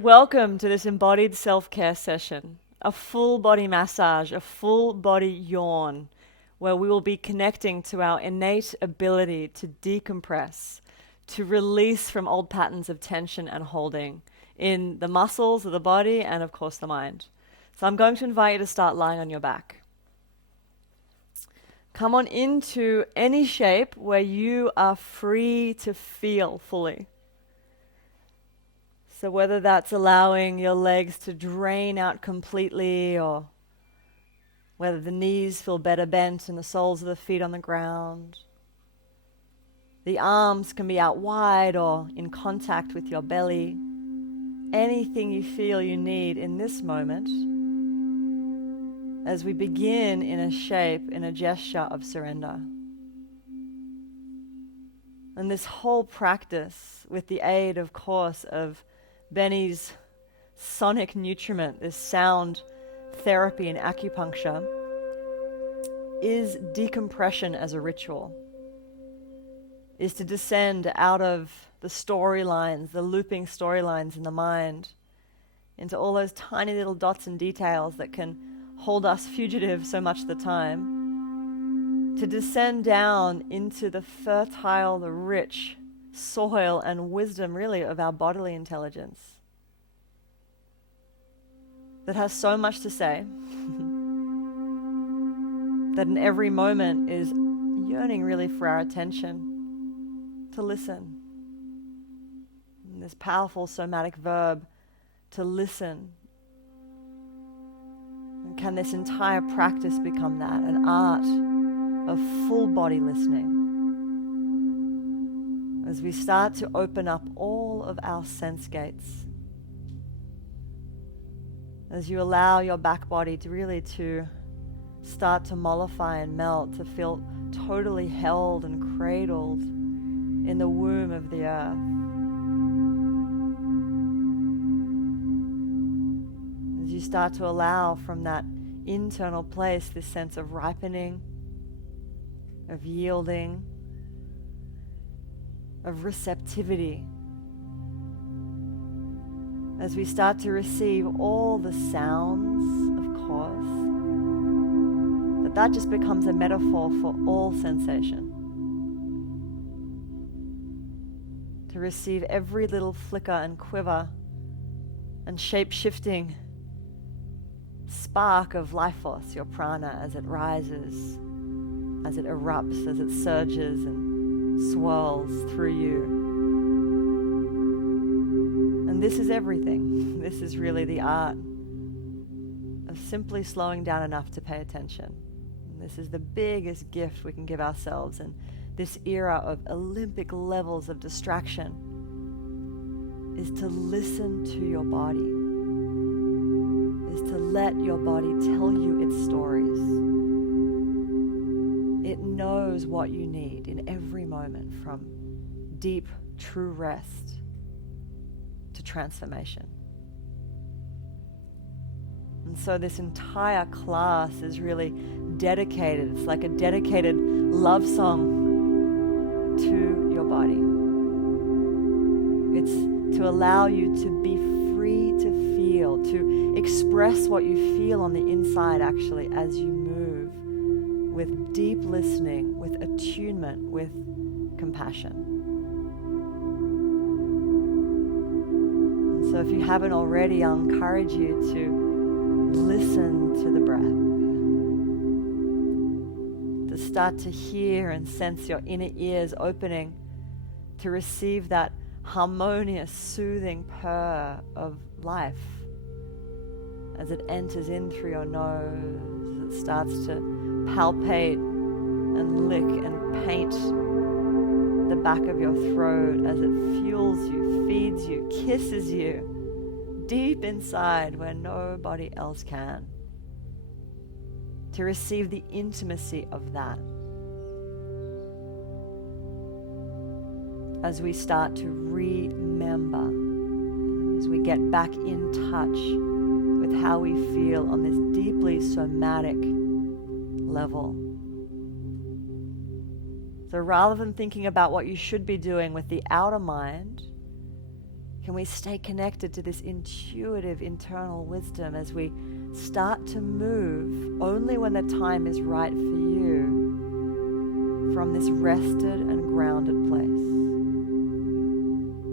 Welcome to this embodied self-care session, a full body massage, a full body yawn, where we will be connecting to our innate ability to decompress, to release from old patterns of tension and holding in the muscles of the body and of course the mind. So I'm going to invite you to start lying on your back. Come on into any shape where you are free to feel fully. So whether that's allowing your legs to drain out completely, or whether the knees feel better bent and the soles of the feet on the ground. The arms can be out wide or in contact with your belly. Anything you feel you need in this moment as we begin in a shape, in a gesture of surrender. And this whole practice, with the aid, of course, of Benny's sonic nutriment, this sound therapy in acupuncture, is decompression as a ritual, is to descend out of the storylines, the looping storylines in the mind, into all those tiny little dots and details that can hold us fugitive so much of the time, to descend down into the fertile, the rich soil and wisdom, really, of our bodily intelligence that has so much to say, that in every moment is yearning really for our attention, to listen. And this powerful somatic verb, to listen. And can this entire practice become that, an art of full body listening? As we start to open up all of our sense gates, as you allow your back body to really to start to mollify and melt, to feel totally held and cradled in the womb of the earth. As you start to allow from that internal place this sense of ripening, of yielding, of receptivity, as we start to receive all the sounds, of course, that just becomes a metaphor for all sensation. To receive every little flicker and quiver and shape-shifting spark of life force, your prana, as it rises, as it erupts, as it surges and swirls through you. And this is everything. This is really the art of simply slowing down enough to pay attention. And this is the biggest gift we can give ourselves in this era of Olympic levels of distraction, is to listen to your body, is to let your body tell you its stories. It knows what you need in every moment, from deep, true rest to transformation. And so this entire class is really dedicated. It's like a dedicated love song to your body. It's to allow you to be free to feel, to express what you feel on the inside, actually, as you move with deep listening, with attunement, with compassion. So if you haven't already, I'll encourage you to listen to the breath, to start to hear and sense your inner ears opening to receive that harmonious, soothing purr of life as it enters in through your nose, as it starts to palpate and lick and paint the back of your throat, as it fuels you, feeds you, kisses you deep inside where nobody else can. To receive the intimacy of that as we start to remember, as we get back in touch with how we feel on this deeply somatic level. So rather than thinking about what you should be doing with the outer mind, Can we stay connected to this intuitive internal wisdom as we start to move only when the time is right for you from this rested and grounded place?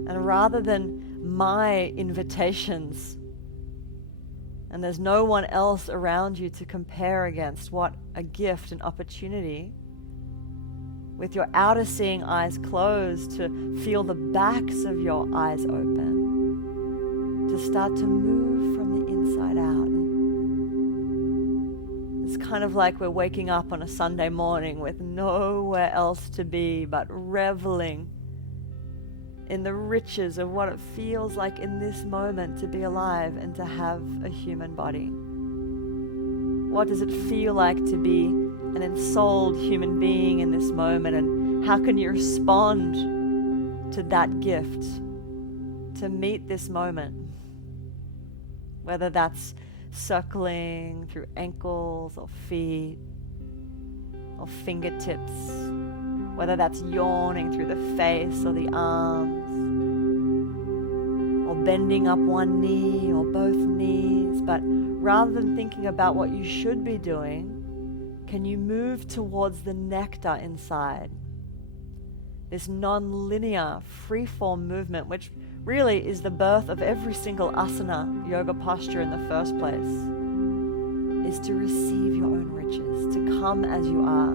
And rather than my invitations, and there's no one else around you to compare against, what a gift and opportunity, with your outer seeing eyes closed, to feel the backs of your eyes open, to start to move from the inside out. And it's kind of like we're waking up on a Sunday morning with nowhere else to be but reveling in the riches of what it feels like in this moment to be alive and to have a human body. What does it feel like to be an ensouled human being in this moment, and how can you respond to that gift, to meet this moment? Whether that's circling through ankles or feet or fingertips, whether that's yawning through the face or the arms, or bending up one knee or both knees. But rather than thinking about what you should be doing, can you move towards the nectar inside? This non-linear, free-form movement, which really is the birth of every single asana, yoga posture in the first place, is to receive your own riches, to come as you are,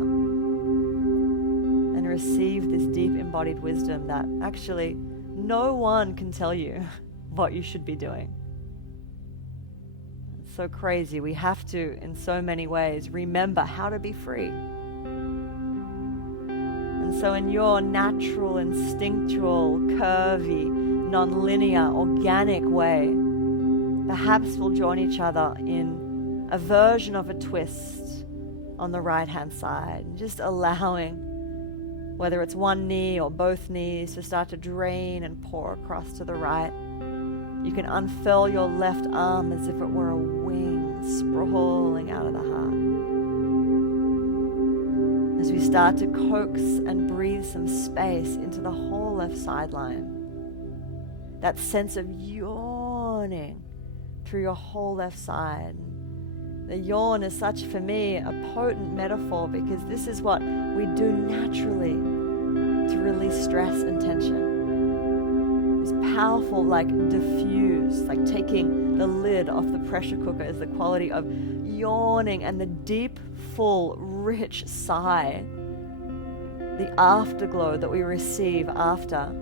and receive this deep embodied wisdom that actually no one can tell you what you should be doing. It's so crazy. We have to, in so many ways, remember how to be free. And so in your natural, instinctual, curvy, non-linear, organic way, perhaps we'll join each other in a version of a twist on the right-hand side, just allowing whether it's one knee or both knees to start to drain and pour across to the right. You can unfurl your left arm as if it were a wing sprawling out of the heart. As we start to coax and breathe some space into the whole left sideline, that sense of yawning through your whole left side. The yawn is such, for me, a potent metaphor, because this is what we do naturally to release stress and tension. It's powerful, like diffuse, like taking the lid off the pressure cooker, is the quality of yawning and the deep, full, rich sigh, the afterglow that we receive after.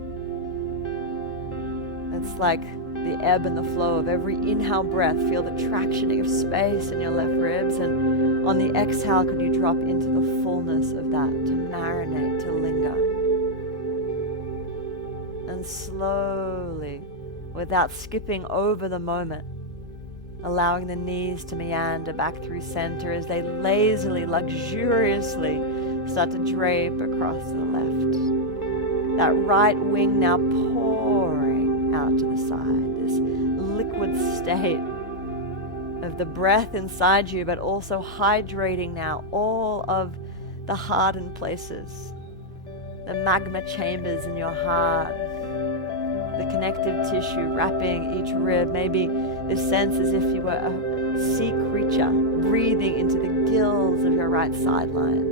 It's like the ebb and the flow of every inhale breath. Feel the tractioning of space in your left ribs, and on the exhale, could you drop into the fullness of that, to marinate, to linger. And slowly, without skipping over the moment, allowing the knees to meander back through center as they lazily, luxuriously start to drape across to the left. That right wing now pouring out to the side, this liquid state of the breath inside you, but also hydrating now all of the hardened places, the magma chambers in your heart, the connective tissue wrapping each rib. Maybe this sense as if you were a sea creature breathing into the gills of your right sideline.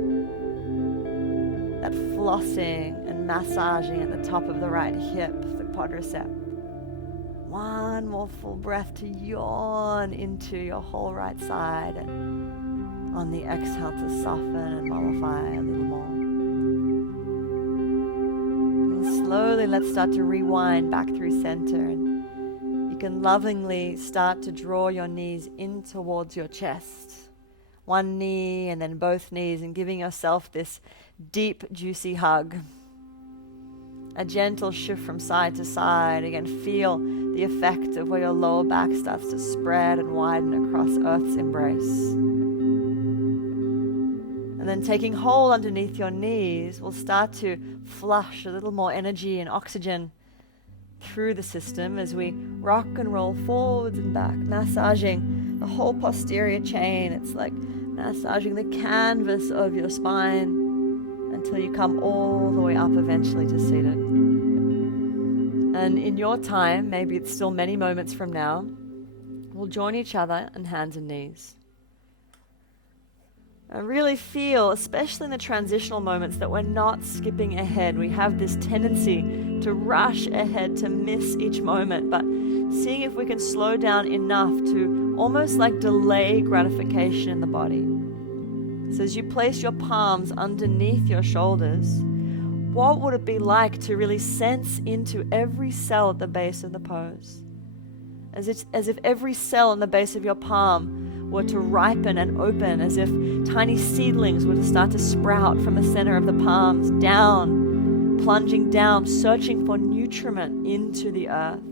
That flossing and massaging at the top of the right hip, the quadricep. One more full breath to yawn into your whole right side, and on the exhale to soften and mollify a little more. And slowly let's start to rewind back through center, and you can lovingly start to draw your knees in towards your chest. One knee and then both knees, and giving yourself this deep, juicy hug. A gentle shift from side to side. Again, feel the effect of where your lower back starts to spread and widen across Earth's embrace. And then taking hold underneath your knees, we'll start to flush a little more energy and oxygen through the system as we rock and roll forwards and back, massaging the whole posterior chain. It's like massaging the canvas of your spine until you come all the way up eventually to seated. And in your time, maybe it's still many moments from now, we'll join each other in hands and knees. I really feel, especially in the transitional moments, that we're not skipping ahead. We have this tendency to rush ahead, to miss each moment, but seeing if we can slow down enough to almost like delay gratification in the body. So as you place your palms underneath your shoulders, what would it be like to really sense into every cell at the base of the pose? As if every cell in the base of your palm were to ripen and open, as if tiny seedlings were to start to sprout from the center of the palms, down, plunging down, searching for nutriment into the earth.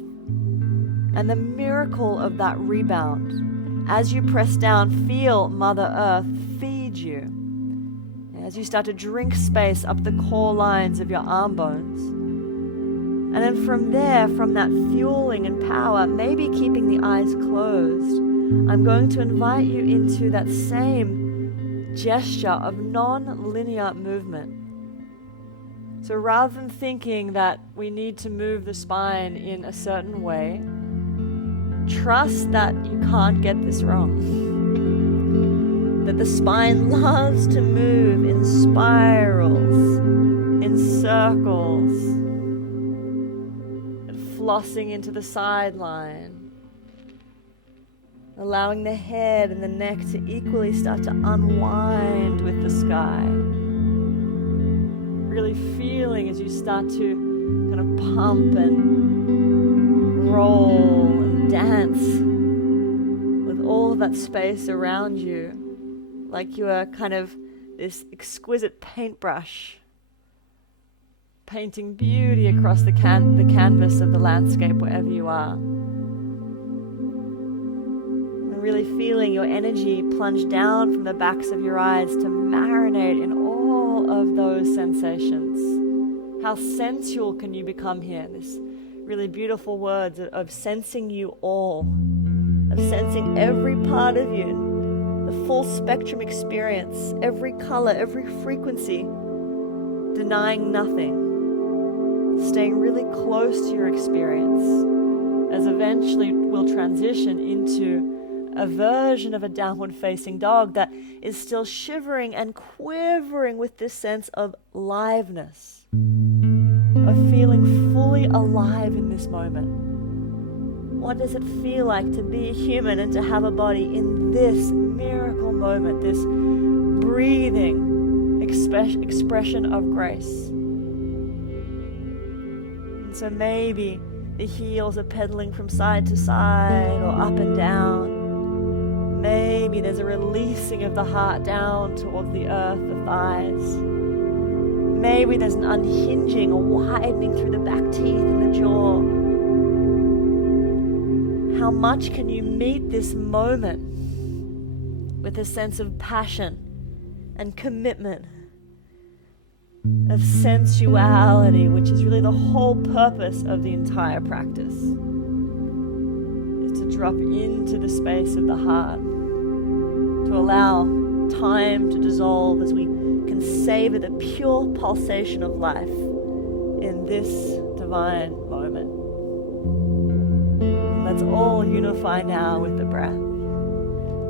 And the miracle of that rebound, as you press down, feel Mother Earth feed you. As you start to drink space up the core lines of your arm bones. And then from there, from that fueling and power, maybe keeping the eyes closed, I'm going to invite you into that same gesture of non-linear movement. So rather than thinking that we need to move the spine in a certain way, trust that you can't get this wrong. That the spine loves to move in spirals, in circles, and flossing into the sideline. Allowing the head and the neck to equally start to unwind with the sky. Really feeling as you start to kind of pump and roll and dance with all of that space around you, like you are kind of this exquisite paintbrush, painting beauty across the canvas of the landscape wherever you are. Really feeling your energy plunge down from the backs of your eyes to marinate in all of those sensations. How sensual can you become here? This really beautiful words of sensing you all, of sensing every part of you, the full spectrum experience, every color, every frequency, denying nothing, staying really close to your experience, as eventually we'll transition into a version of a downward facing dog that is still shivering and quivering with this sense of liveness, of feeling fully alive in this moment. What does it feel like to be a human and to have a body in this miracle moment, this breathing expression of grace? And so maybe the heels are pedaling from side to side or up and down. Maybe there's a releasing of the heart down towards the earth, the thighs. Maybe there's an unhinging or widening through the back teeth and the jaw. How much can you meet this moment with a sense of passion and commitment, of sensuality, which is really the whole purpose of the entire practice, is to drop into the space of the heart, to allow time to dissolve as we can savor the pure pulsation of life in this divine moment. And let's all unify now with the breath,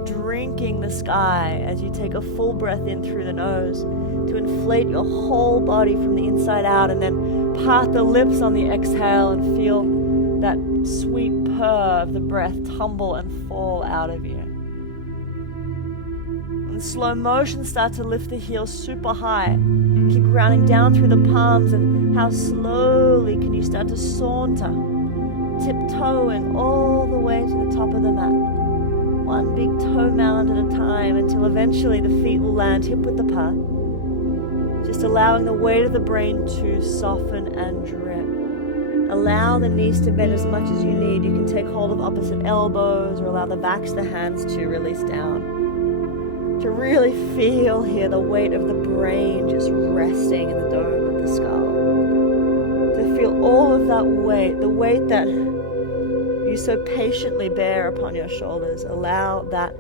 drinking the sky as you take a full breath in through the nose to inflate your whole body from the inside out, and then part the lips on the exhale and feel that sweet purr of the breath tumble and fall out of you. In slow motion, start to lift the heels super high. Keep grounding down through the palms, and how slowly can you start to saunter, tiptoeing all the way to the top of the mat. One big toe mound at a time until eventually the feet will land hip width apart. Just allowing the weight of the brain to soften and drip. Allow the knees to bend as much as you need. You can take hold of opposite elbows or allow the backs of the hands to release down. To really feel here the weight of the brain just resting in the dome of the skull. To feel all of that weight, the weight that you so patiently bear upon your shoulders. Allow that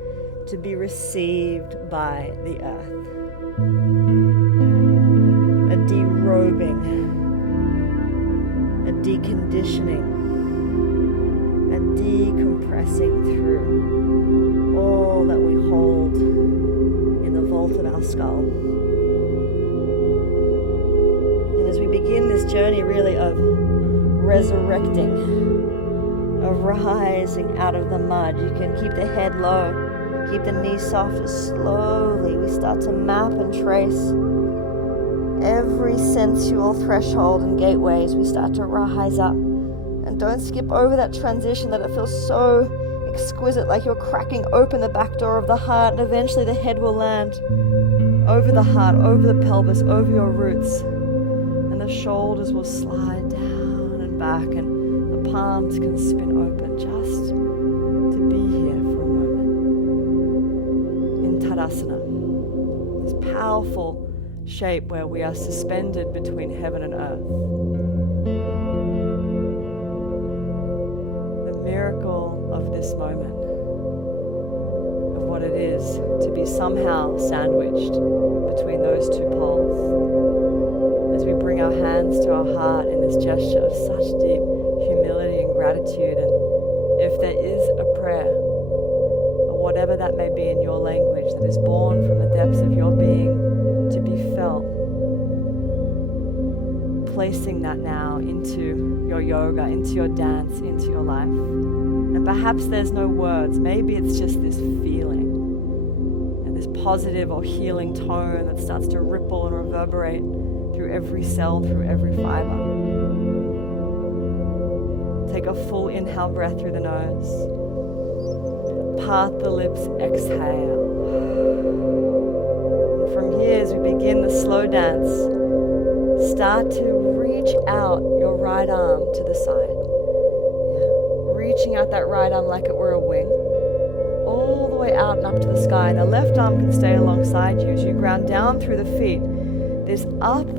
to be received by the earth. A derobing, a deconditioning and decompressing through all that we hold in the vault of our skull. And as we begin this journey really of resurrecting, of rising out of the mud, you can keep the head low, keep the knees soft. As slowly we start to map and trace every sensual threshold and gateways. We start to rise up, and don't skip over that transition that it feels so exquisite, like you're cracking open the back door of the heart, and eventually the head will land over the heart, over the pelvis, over your roots, and the shoulders will slide down and back, and the palms can spin open just to be here for a moment in Tadasana, this powerful shape where we are suspended between heaven and earth. The miracle of this moment, of what it is to be somehow sandwiched between those two poles. As we bring our hands to our heart in this gesture of such deep humility and gratitude, and if there is a prayer, or whatever that may be in your language, that is born from the depths of your being, to be felt, placing that now into your yoga, into your dance, into your life. And perhaps there's no words, maybe it's just this feeling and this positive or healing tone that starts to ripple and reverberate through every cell, through every fiber. Take a full inhale breath through the nose. Part the lips, exhale. From here, as we begin the slow dance, start to reach out your right arm to the side. Yeah. Reaching out that right arm like it were a wing, all the way out and up to the sky. And the left arm can stay alongside you as you ground down through the feet. There's up,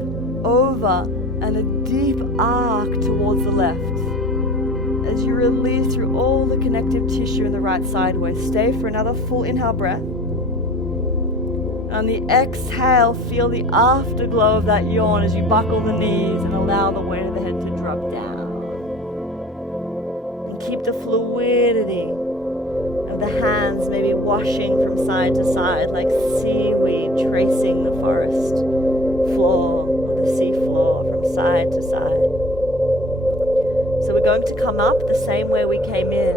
over, and a deep arc towards the left. As you release through all the connective tissue in the right sideways, stay for another full inhale breath. On the exhale, feel the afterglow of that yawn as you buckle the knees and allow the weight of the head to drop down. And keep the fluidity of the hands maybe washing from side to side like seaweed tracing the forest floor or the sea floor from side to side. So we're going to come up the same way we came in.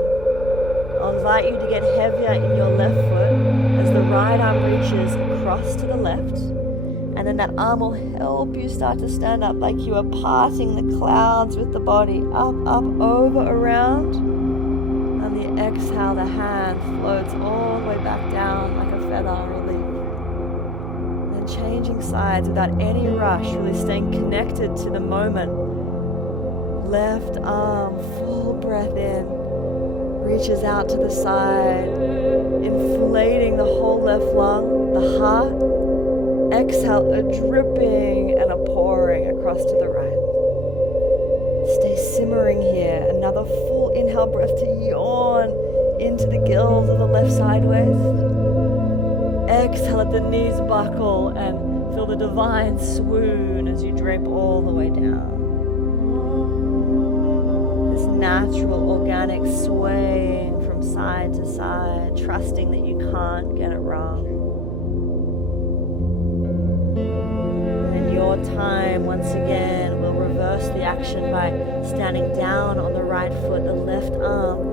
I'll invite you to get heavier in your left foot as the right arm reaches across to the left, and then that arm will help you start to stand up like you are parting the clouds with the body, up, up, over, around. On the exhale, the hand floats all the way back down like a feather or a leaf. And then changing sides without any rush, really staying connected to the moment. Left arm, full breath in, reaches out to the side, inflating the whole left lung, the heart. Exhale, a dripping and a pouring across to the right. Stay simmering here. Another full inhale breath to yawn into the gills of the left sideways. Exhale, let the knees buckle and feel the divine swoon as you drape all the way down. Natural, organic swaying from side to side, trusting that you can't get it wrong. And in your time, once again, we'll reverse the action by standing down on the right foot, the left arm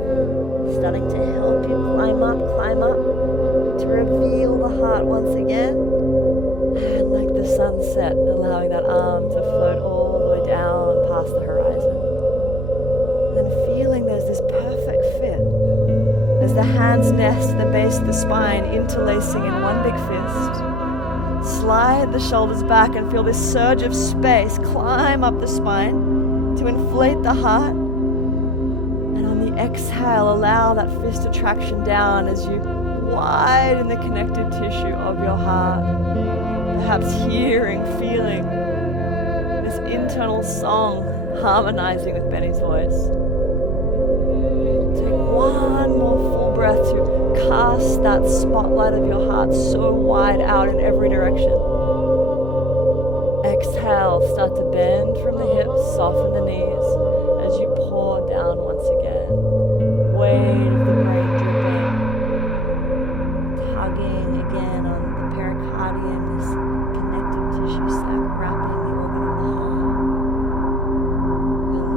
starting to help you climb up, to reveal the heart once again. And like the sunset, allowing that arm to float all the way down past the horizon. And feeling there's this perfect fit as the hands nest at the base of the spine, interlacing in one big fist. Slide the shoulders back and feel this surge of space climb up the spine to inflate the heart. And on the exhale, allow that fist attraction down as you widen the connective tissue of your heart, perhaps hearing, feeling this internal song harmonizing with Benny's voice. Take one more full breath to cast that spotlight of your heart so wide out in every direction. Exhale, start to bend from the hips, soften the knees as you pour down once again. Weight of the brain dripping. Tugging again on the pericardium, this connective tissue sac wrapping the organ of the heart.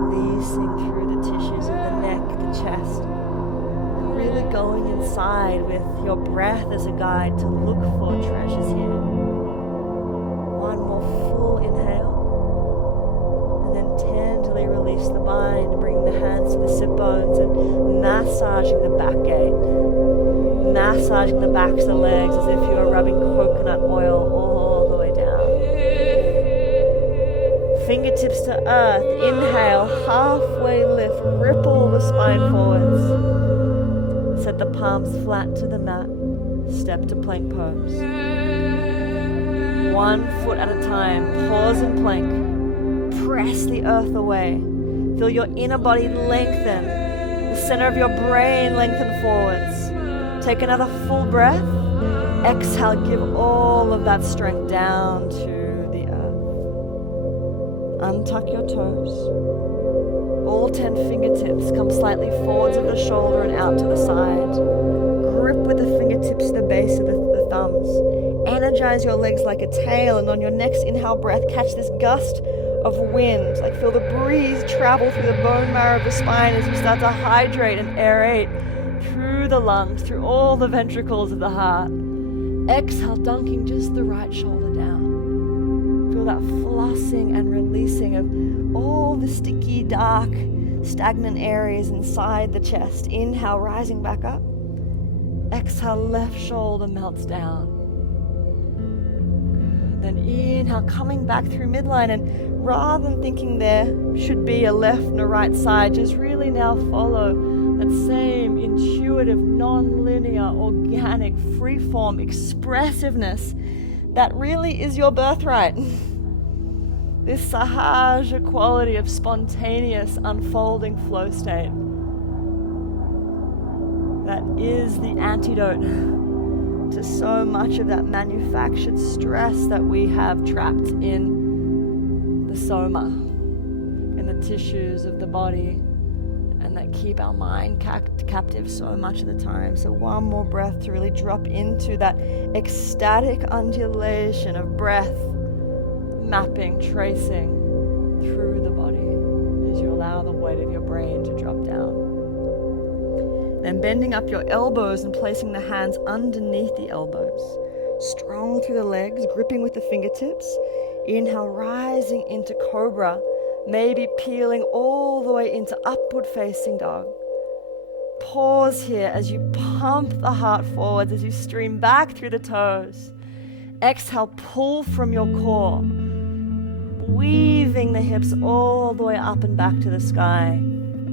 Releasing through the tissues of the neck, the chest. And really going inside with your breath as a guide to look for treasures here. One more full inhale. And then tenderly release the bind, bringing the hands to the sit bones and massaging the back gate. Massaging the backs of the legs as if you were rubbing coconut oil all the way down. Fingertips to earth. Inhale, halfway lift, ripple the spine forwards. Set the palms flat to the mat. Step to plank pose. 1 foot at a time. Pause in plank. Press the earth away. Feel your inner body lengthen. The center of your brain lengthen forwards. Take another full breath. Exhale, give all of that strength down to the earth. Untuck your toes. All 10 fingertips come slightly forwards of the shoulder and out to the side. Grip with the fingertips to the base of the thumbs. Energize your legs like a tail, and on your next inhale breath, catch this gust of wind. Like feel the breeze travel through the bone marrow of the spine as you start to hydrate and aerate through the lungs, through all the ventricles of the heart. Exhale, dunking just the right shoulder down. Feel that flossing and releasing of all the sticky, dark, stagnant areas inside the chest. Inhale, rising back up. Exhale, left shoulder melts down. Then inhale, coming back through midline, and rather than thinking there should be a left and a right side, just really now follow that same intuitive, non-linear, organic, free-form expressiveness that really is your birthright. This sahaja quality of spontaneous, unfolding flow state that is the antidote to so much of that manufactured stress that we have trapped in the soma, in the tissues of the body, and that keep our mind captive so much of the time. So one more breath to really drop into that ecstatic undulation of breath, mapping, tracing through the body as you allow the weight of your brain to drop down. Then bending up your elbows and placing the hands underneath the elbows. Strong through the legs, gripping with the fingertips. Inhale, rising into cobra. Maybe peeling all the way into upward facing dog. Pause here as you pump the heart forwards, as you stream back through the toes. Exhale, pull from your core. Weaving the hips all the way up and back to the sky.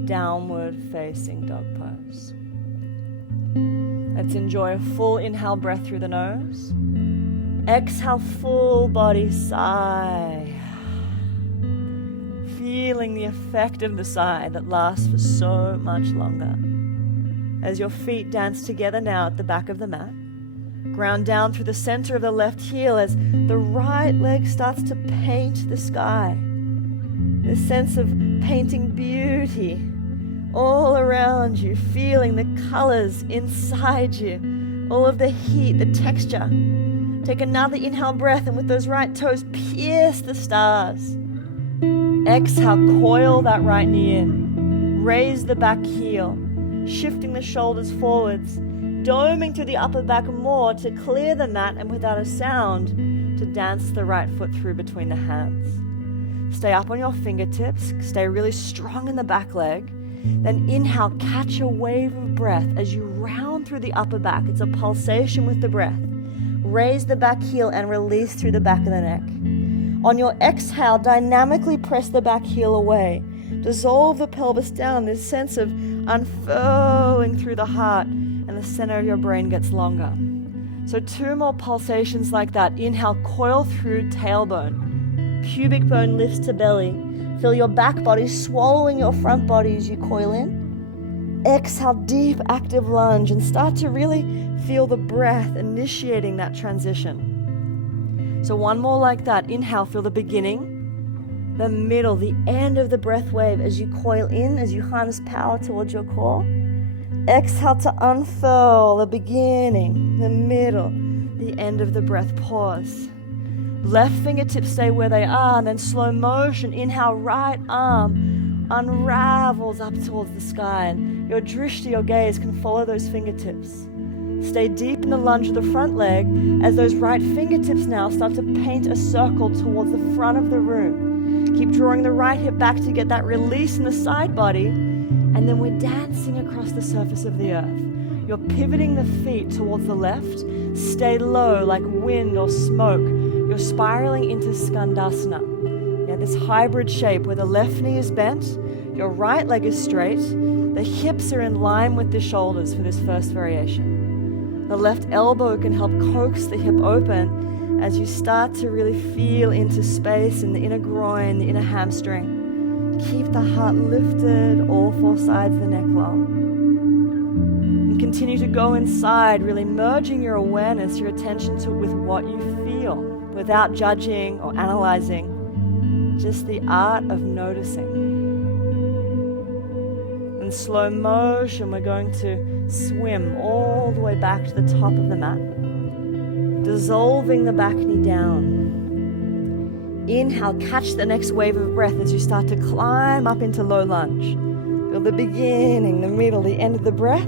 Downward facing dog pose. Let's enjoy a full inhale breath through the nose. Exhale, full body sigh. Feeling the effect of the sigh that lasts for so much longer. As your feet dance together now at the back of the mat. Ground down through the center of the left heel as the right leg starts to paint the sky. This sense of painting beauty all around you, feeling the colors inside you, all of the heat, the texture. Take another inhale breath, and with those right toes, pierce the stars. Exhale, coil that right knee in. Raise the back heel, shifting the shoulders forwards, doming through the upper back more to clear the mat, and without a sound, to dance the right foot through between the hands. Stay up on your fingertips, stay really strong in the back leg. Then inhale, catch a wave of breath as you round through the upper back. It's a pulsation with the breath. Raise the back heel and release through the back of the neck. On your exhale, dynamically press the back heel away. Dissolve the pelvis down, this sense of unfurling through the heart, and the center of your brain gets longer. So 2 more pulsations like that. Inhale, coil through tailbone. Pubic bone lifts to belly. Feel your back body swallowing your front body as you coil in. Exhale, deep active lunge, and start to really feel the breath initiating that transition. So 1 more like that. Inhale, feel the beginning. the middle, the end of the breath wave as you coil in, as you harness power towards your core. Exhale to unfurl, the beginning, the middle, the end of the breath. Pause. Left fingertips stay where they are, and then slow motion, inhale, right arm unravels up towards the sky, and your drishti, your gaze, can follow those fingertips. Stay deep in the lunge of the front leg as those right fingertips now start to paint a circle towards the front of the room. Keep drawing the right hip back to get that release in the side body, and then we're dancing across the surface of the earth. You're pivoting the feet towards the left. Stay low like wind or smoke. You're spiraling into Skandasana. Yeah, this hybrid shape where the left knee is bent, your right leg is straight, the hips are in line with the shoulders for this first variation. The left elbow can help coax the hip open as you start to really feel into space in the inner groin, the inner hamstring. Keep the heart lifted, all four sides of the neck long. And continue to go inside, really merging your awareness, your attention with what you feel, without judging or analyzing, just the art of noticing. In slow motion, we're going to swim all the way back to the top of the mat, dissolving the back knee down. Inhale, catch the next wave of breath as you start to climb up into low lunge. Feel the beginning, the middle, the end of the breath.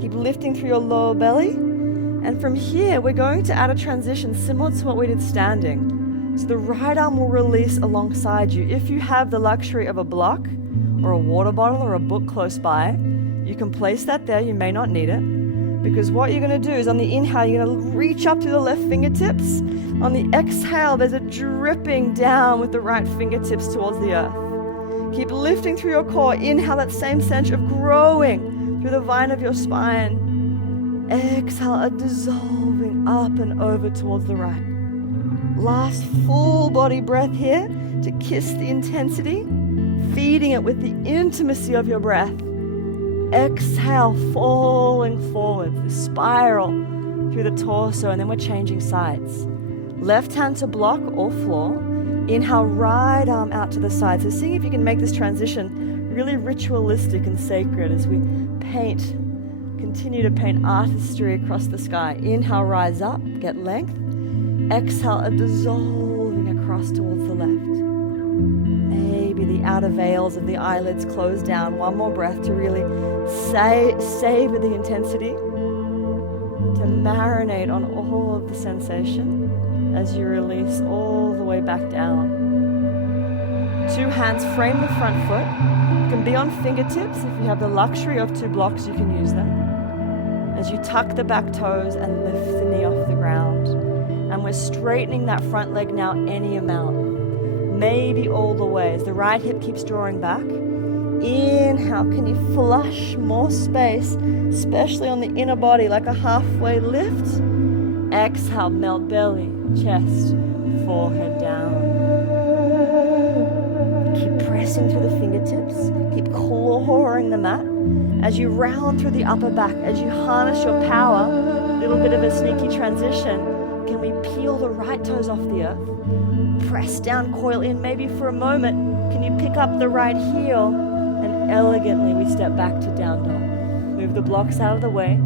Keep lifting through your lower belly. And from here, we're going to add a transition similar to what we did standing. So the right arm will release alongside you. If you have the luxury of a block or a water bottle or a book close by, you can place that there. You may not need it. Because what you're going to do is on the inhale, you're going to reach up to the left fingertips. On the exhale, there's a dripping down with the right fingertips towards the earth. Keep lifting through your core. Inhale, that same sense of growing through the vine of your spine. Exhale, a dissolving up and over towards the right. Last full body breath here to kiss the intensity, feeding it with the intimacy of your breath. Exhale, falling forward, the spiral through the torso, and then we're changing sides. Left hand to block or floor. Inhale, right arm out to the side. So seeing if you can make this transition really ritualistic and sacred as we continue to paint artistry across the sky. Inhale, rise up, get length. Exhale, a dissolving across towards the left. Maybe the outer veils of the eyelids close down. One more breath to really savor the intensity, to marinate on all of the sensation as you release all the way back down. Two hands frame the front foot. You can be on fingertips. If you have the luxury of two blocks, you can use them. As you tuck the back toes and lift the knee off the ground. And we're straightening that front leg now any amount. Maybe all the way as the right hip keeps drawing back. Inhale, can you flush more space, especially on the inner body, like a halfway lift? Exhale, melt belly, chest, forehead down. Keep pressing through the fingertips. Keep clawing the mat. As you round through the upper back, as you harness your power, a little bit of a sneaky transition, can we peel the right toes off the earth? Press down, coil in, maybe for a moment. Can you pick up the right heel? And elegantly we step back to down dog. Move the blocks out of the way.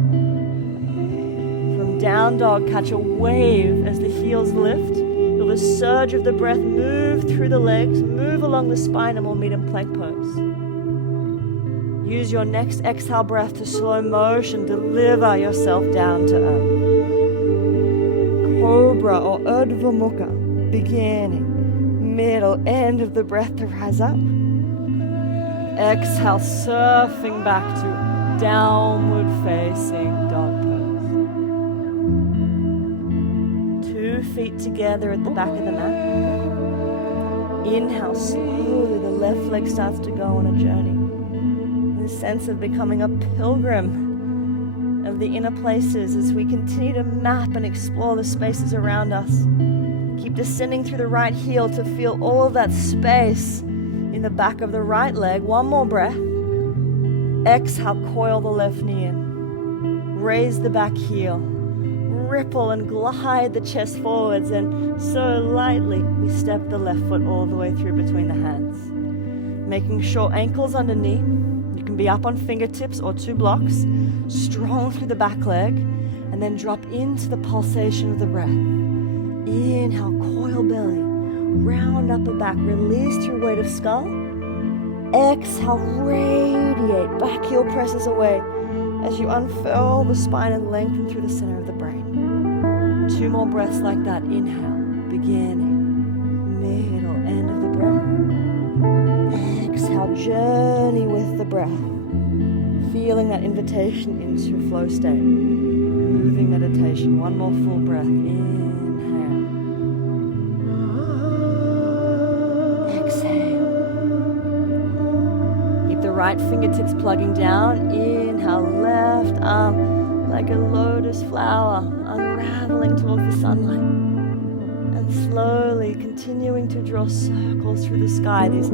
From down dog, catch a wave as the heels lift. Feel the surge of the breath move through the legs, move along the spine, and we'll meet in plank pose. Use your next exhale breath to slow motion, deliver yourself down to earth. Cobra or Ardha Mukha, beginning, middle, end of the breath to rise up. Exhale, surfing back to downward facing dog pose. 2 feet together at the back of the mat. Inhale, slowly the left leg starts to go on a journey. This sense of becoming a pilgrim of the inner places as we continue to map and explore the spaces around us. Keep descending through the right heel to feel all of that space in the back of the right leg. One more breath. Exhale, coil the left knee in. Raise the back heel. ripple and glide the chest forwards, and so lightly we step the left foot all the way through between the hands. Making sure ankles under knee. You can be up on fingertips or 2 blocks, strong through the back leg, and then drop into the pulsation of the breath. Inhale, coil belly, round upper back, release through weight of skull. Exhale, radiate, back heel presses away as you unfurl the spine and lengthen through the center of the brain. 2 more breaths like that. Inhale, beginning, middle, end of the breath. Exhale, journey with the breath. Feeling that invitation into flow state. Moving meditation. 1 more full breath. Inhale. Exhale. Keep the right fingertips plugging down. Inhale, left arm like a lotus flower, unraveling towards the sunlight. And slowly continuing to draw circles through the sky, these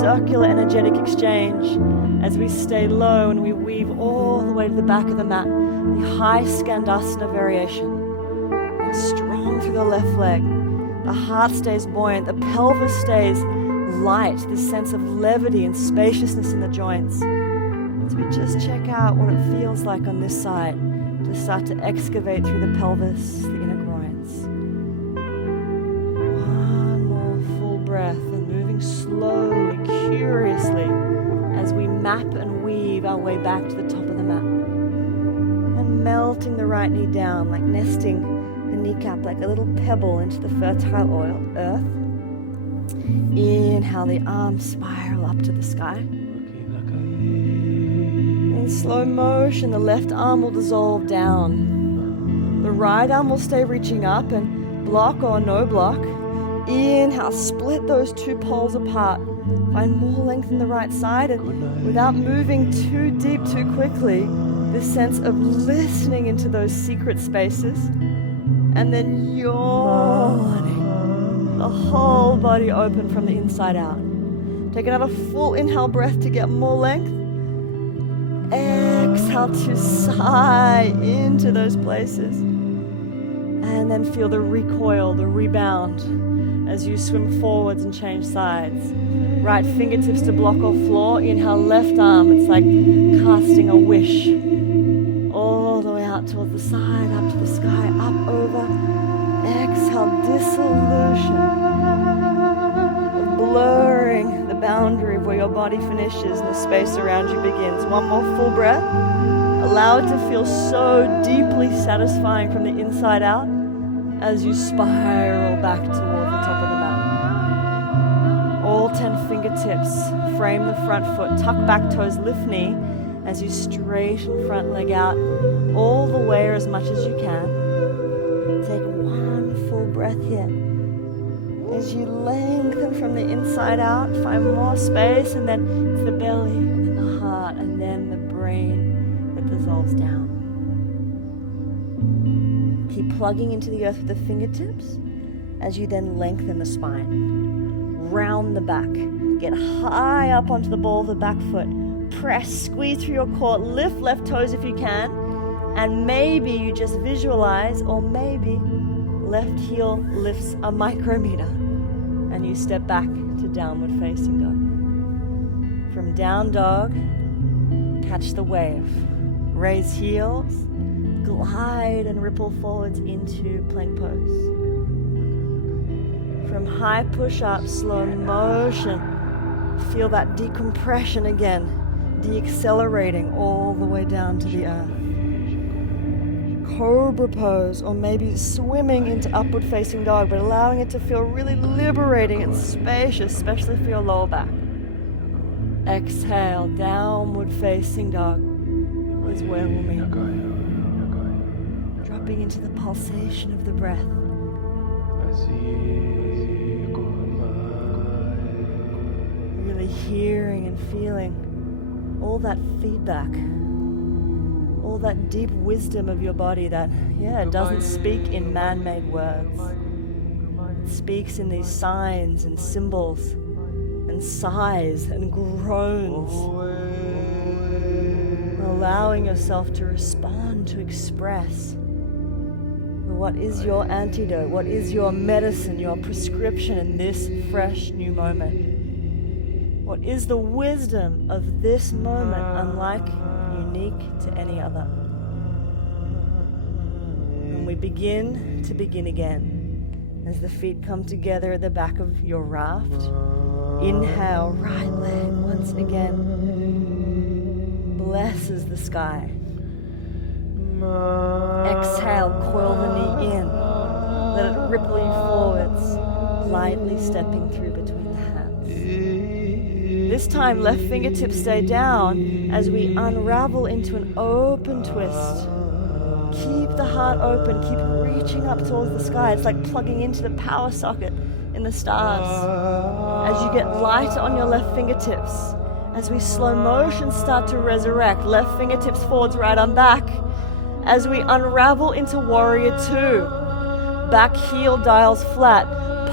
circular energetic exchange as we stay low and we weave all the way to the back of the mat, the high Skandasana variation. And strong through the left leg. The heart stays buoyant, the pelvis stays light, this sense of levity and spaciousness in the joints. As we just check out what it feels like on this side to start to excavate through the pelvis, the inner groins. 1 more full breath and moving slowly, curiously, as we map and weave our way back to the top of the mat. And melting the right knee down, like nesting the kneecap like a little pebble into the fertile oil, earth. Inhale, the arms spiral up to the sky. In slow motion, the left arm will dissolve down. The right arm will stay reaching up, and block or no block. Inhale, split those 2 poles apart. Find more length in the right side, and without moving too deep too quickly, this sense of listening into those secret spaces, and then yawning. The whole body open from the inside out. Take another full inhale breath to get more length. Exhale to sigh into those places. And then feel the recoil, the rebound as you swim forwards and change sides. Right fingertips to block or floor. Inhale, left arm. It's like casting a wish. All the way out towards the side, up to the sky, up over. Exhale, dissolution. Blurring the boundary of where your body finishes and the space around you begins. 1 more full breath. Allow it to feel so deeply satisfying from the inside out as you spiral back toward the top of the mat. All 10 fingertips frame the front foot. Tuck back toes, lift knee as you straighten front leg out all the way or as much as you can. Take 1 full breath here. As you lengthen from the inside out, find more space, and then it's the belly, and then the heart, and then the brain that dissolves down. Keep plugging into the earth with the fingertips as you then lengthen the spine. Round the back. Get high up onto the ball of the back foot. Press, squeeze through your core, lift left toes if you can, and maybe you just visualize, or maybe left heel lifts a micrometer and you step back to downward facing dog. From down dog, catch the wave. Raise heels, glide and ripple forwards into plank pose. From high push-up, slow motion, feel that decompression again, deaccelerating all the way down to the earth. Cobra pose, or maybe swimming into upward facing dog, but allowing it to feel really liberating and spacious, especially for your lower back. Exhale, downward facing dog is where we'll meet. Dropping into the pulsation of the breath. Really hearing and feeling all that feedback. All that deep wisdom of your body that, doesn't speak in man-made words. It speaks in these signs and symbols and sighs and groans. Allowing yourself to respond, to express What is your antidote? What is your medicine, your prescription in this fresh new moment? What is the wisdom of this moment, unlike, unique to any other? And we begin to begin again as the feet come together at the back of your raft. Inhale, right leg once again blesses the sky. Exhale, coil the knee in. Let it ripple you forwards, lightly stepping through between the hands. This time, left fingertips stay down as we unravel into an open twist. Keep the heart open, keep reaching up towards the sky. It's like plugging into the power socket in the stars. As you get light on your left fingertips, as we slow motion start to resurrect, left fingertips forwards, right arm back. As we unravel into Warrior Two, back heel dials flat,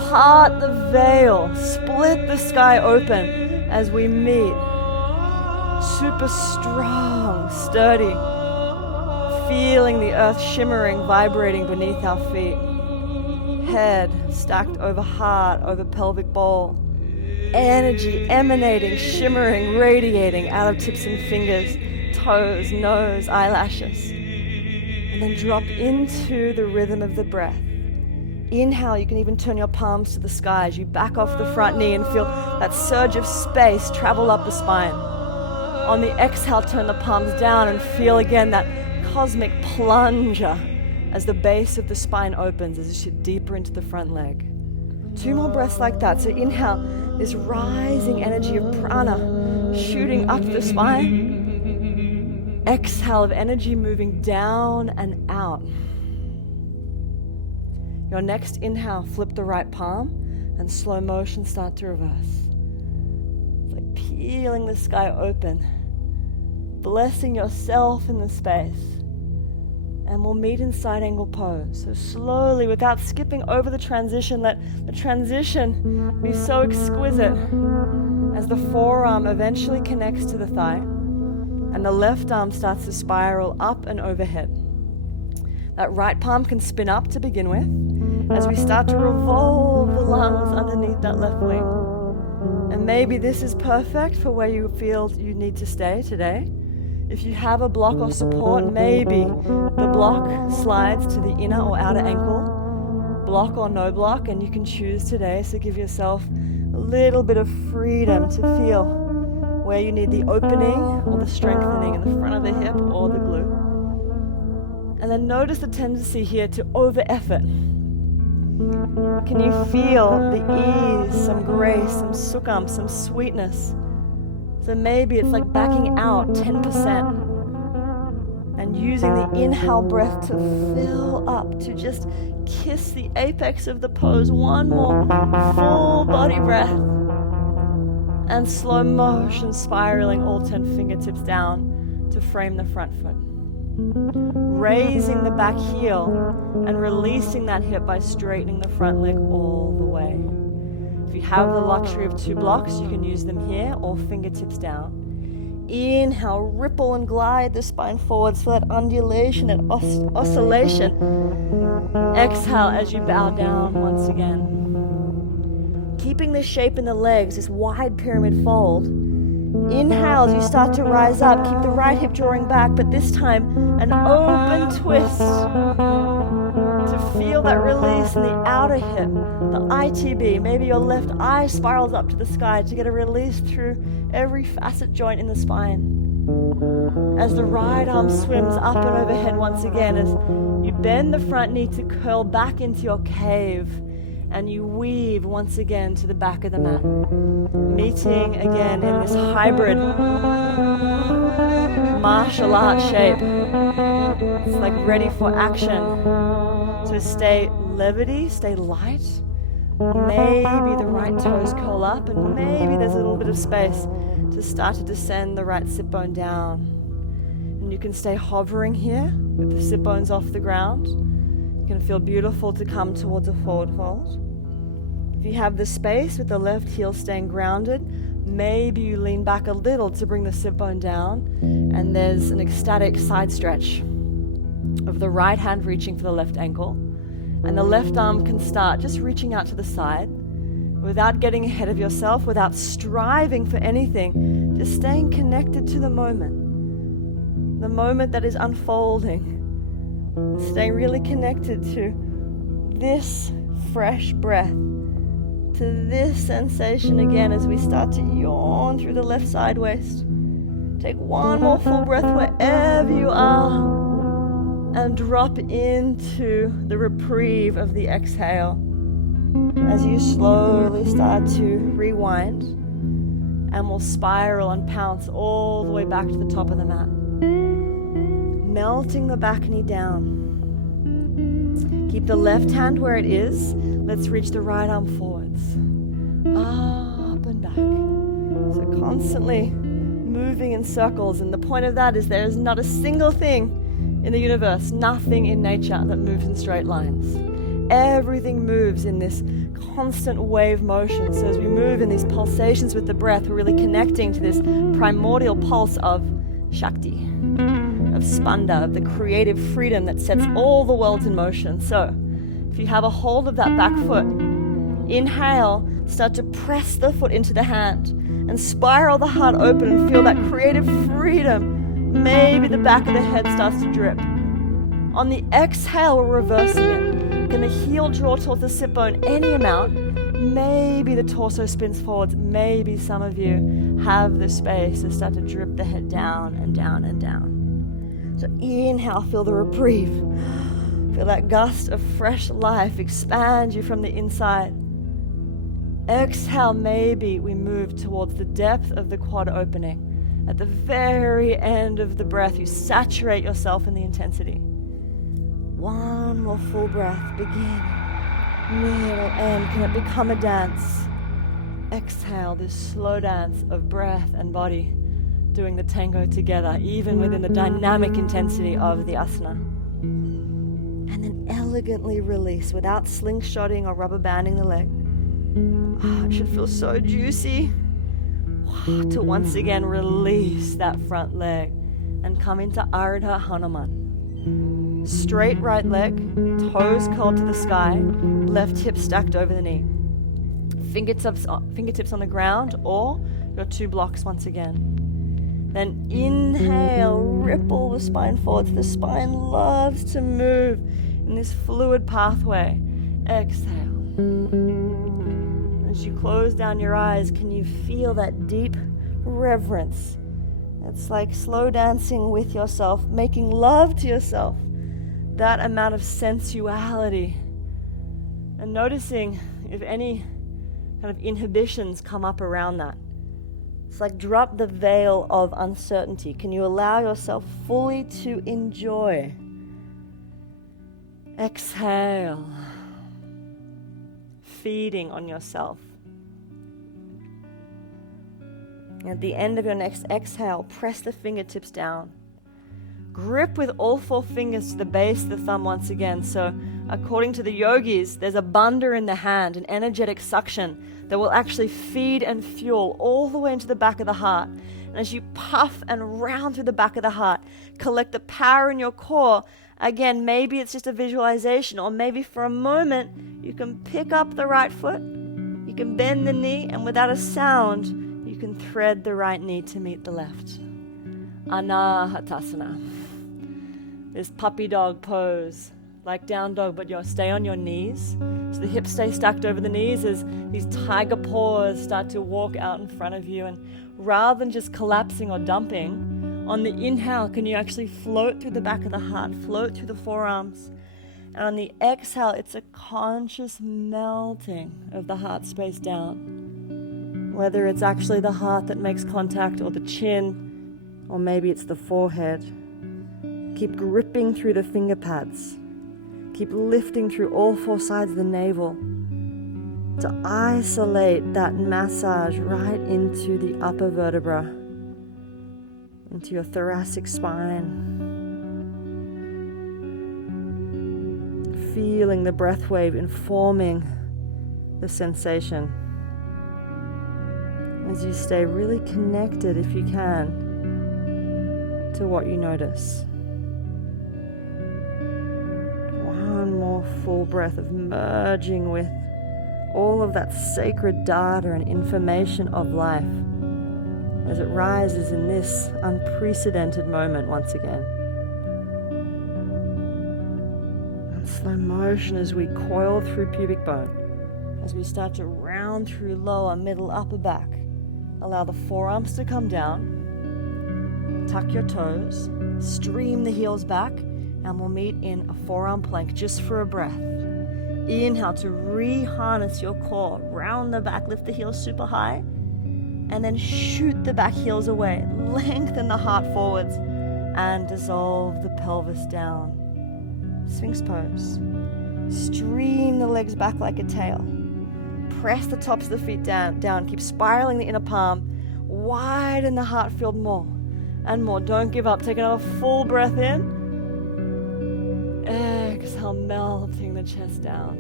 part the veil, split the sky open as we meet. Super strong, sturdy, feeling the earth shimmering, vibrating beneath our feet. Head stacked over heart, over pelvic bowl. Energy emanating, shimmering, radiating out of tips and fingers, toes, nose, eyelashes. And then drop into the rhythm of the breath. Inhale, you can even turn your palms to the sky as you back off the front knee and feel that surge of space travel up the spine. On the exhale, turn the palms down and feel again that cosmic plunger as the base of the spine opens as you sit deeper into the front leg. 2 more breaths like that. So inhale, this rising energy of prana shooting up the spine. Exhale of energy moving down and out. Your next inhale, flip the right palm and slow motion start to reverse. It's like peeling the sky open, blessing yourself in the space. And we'll meet in side angle pose. So slowly, without skipping over the transition, let the transition be so exquisite as the forearm eventually connects to the thigh and the left arm starts to spiral up and overhead. That right palm can spin up to begin with as we start to revolve the lungs underneath that left wing. And maybe this is perfect for where you feel you need to stay today. If you have a block or support, maybe the block slides to the inner or outer ankle, block or no block, and you can choose today. So give yourself a little bit of freedom to feel where you need the opening or the strengthening in the front of the hip or the glute. And then notice the tendency here to over-effort. Can you feel the ease, some grace, some sukham, some sweetness? So maybe it's like backing out 10% and using the inhale breath to fill up, to just kiss the apex of the pose. One more full body breath. And slow motion spiraling all 10 fingertips down to frame the front foot. Raising the back heel and releasing that hip by straightening the front leg all the way. If you have the luxury of 2 blocks, you can use them here or fingertips down. Inhale, ripple and glide the spine forwards for that undulation and oscillation. Exhale as you bow down once again. Keeping the shape in the legs, this wide pyramid fold. Inhale as you start to rise up. Keep the right hip drawing back, but this time an open twist to feel that release in the outer hip, the ITB. Maybe your left eye spirals up to the sky to get a release through every facet joint in the spine. As the right arm swims up and overhead once again, as you bend the front knee to curl back into your cave, and you weave once again to the back of the mat. Meeting again in this hybrid martial art shape. It's like ready for action. So stay levity, stay light. Maybe the right toes curl up, and maybe there's a little bit of space to start to descend the right sit bone down. And you can stay hovering here with the sit bones off the ground. It can feel beautiful to come towards a forward fold. If you have the space with the left heel staying grounded, maybe you lean back a little to bring the sit bone down, and there's an ecstatic side stretch of the right hand reaching for the left ankle, And the left arm can start just reaching out to the side without getting ahead of yourself, without striving for anything, just staying connected to the moment that is unfolding. Staying really connected to this fresh breath, to this sensation again as we start to yawn through the left side waist. Take one more full breath wherever you are and drop into the reprieve of the exhale as you slowly start to rewind, and we'll spiral and pounce all the way back to the top of the mat. Melting the back knee down. Keep the left hand where it is. Let's reach the right arm forwards. Up and back. So constantly moving in circles, and the point of that is there is not a single thing in the universe, nothing in nature that moves in straight lines. Everything moves in this constant wave motion. So as we move in these pulsations with the breath, we're really connecting to this primordial pulse of Shakti, of Spanda, of the creative freedom that sets all the worlds in motion. So if you have a hold of that back foot, inhale, start to press the foot into the hand and spiral the heart open and feel that creative freedom. Maybe the back of the head starts to drip. On the exhale, we're reversing it. Going to heel draw towards the sit bone any amount. Maybe the torso spins forwards. Maybe some of you have the space to start to drip the head down and down and down. So inhale, feel the reprieve. Feel that gust of fresh life expand you from the inside. Exhale, maybe we move towards the depth of the quad opening. At the very end of the breath, you saturate yourself in the intensity. One more full breath. Begin, middle, end. Can it become a dance? Exhale, this slow dance of breath and body doing the tango together, even within the dynamic intensity of the asana. And then elegantly release without slingshotting or rubber banding the leg. It should feel so juicy. To once again release that front leg and come into Ardha Hanuman. Straight right leg, toes curled to the sky, left hip stacked over the knee. Fingertips on the ground or your two blocks once again. Then inhale, ripple the spine forwards. The spine loves to move in this fluid pathway. Exhale. As you close down your eyes, can you feel that deep reverence? It's like slow dancing with yourself, making love to yourself. That amount of sensuality. And noticing if any kind of inhibitions come up around that. It's like drop the veil of uncertainty. Can you allow yourself fully to enjoy? Exhale. Feeding on yourself. At the end of your next exhale, press the fingertips down. Grip with all four fingers to the base of the thumb once again. So according to the yogis, there's a bandha in the hand, an energetic suction that will actually feed and fuel all the way into the back of the heart. And as you puff and round through the back of the heart, collect the power in your core. Again, maybe it's just a visualization, or maybe for a moment, you can pick up the right foot, you can bend the knee, and without a sound, you can thread the right knee to meet the left. Anahatasana. This puppy dog pose, like down dog, but you stay on your knees. So the hips stay stacked over the knees as these tiger paws start to walk out in front of you. And rather than just collapsing or dumping, on the inhale, can you actually float through the back of the heart, float through the forearms? And on the exhale, it's a conscious melting of the heart space down. Whether it's actually the heart that makes contact, or the chin, or maybe it's the forehead. Keep gripping through the finger pads. Keep lifting through all four sides of the navel to isolate that massage right into the upper vertebra, into your thoracic spine. Feeling the breath wave informing the sensation. As you stay really connected, if you can, to what you notice. One more full breath of merging with all of that sacred data and information of life as it rises in this unprecedented moment once again. And slow motion as we coil through pubic bone, as we start to round through lower, middle, upper back. Allow the forearms to come down, tuck your toes, stream the heels back, and we'll meet in a forearm plank just for a breath. Inhale to re-harness your core, round the back, lift the heels super high, and then shoot the back heels away. Lengthen the heart forwards and dissolve the pelvis down. Sphinx pose. Stream the legs back like a tail. Press the tops of the feet down. Keep spiraling the inner palm. Widen the heart field more and more. Don't give up. Take another full breath in. Exhale, melting the chest down.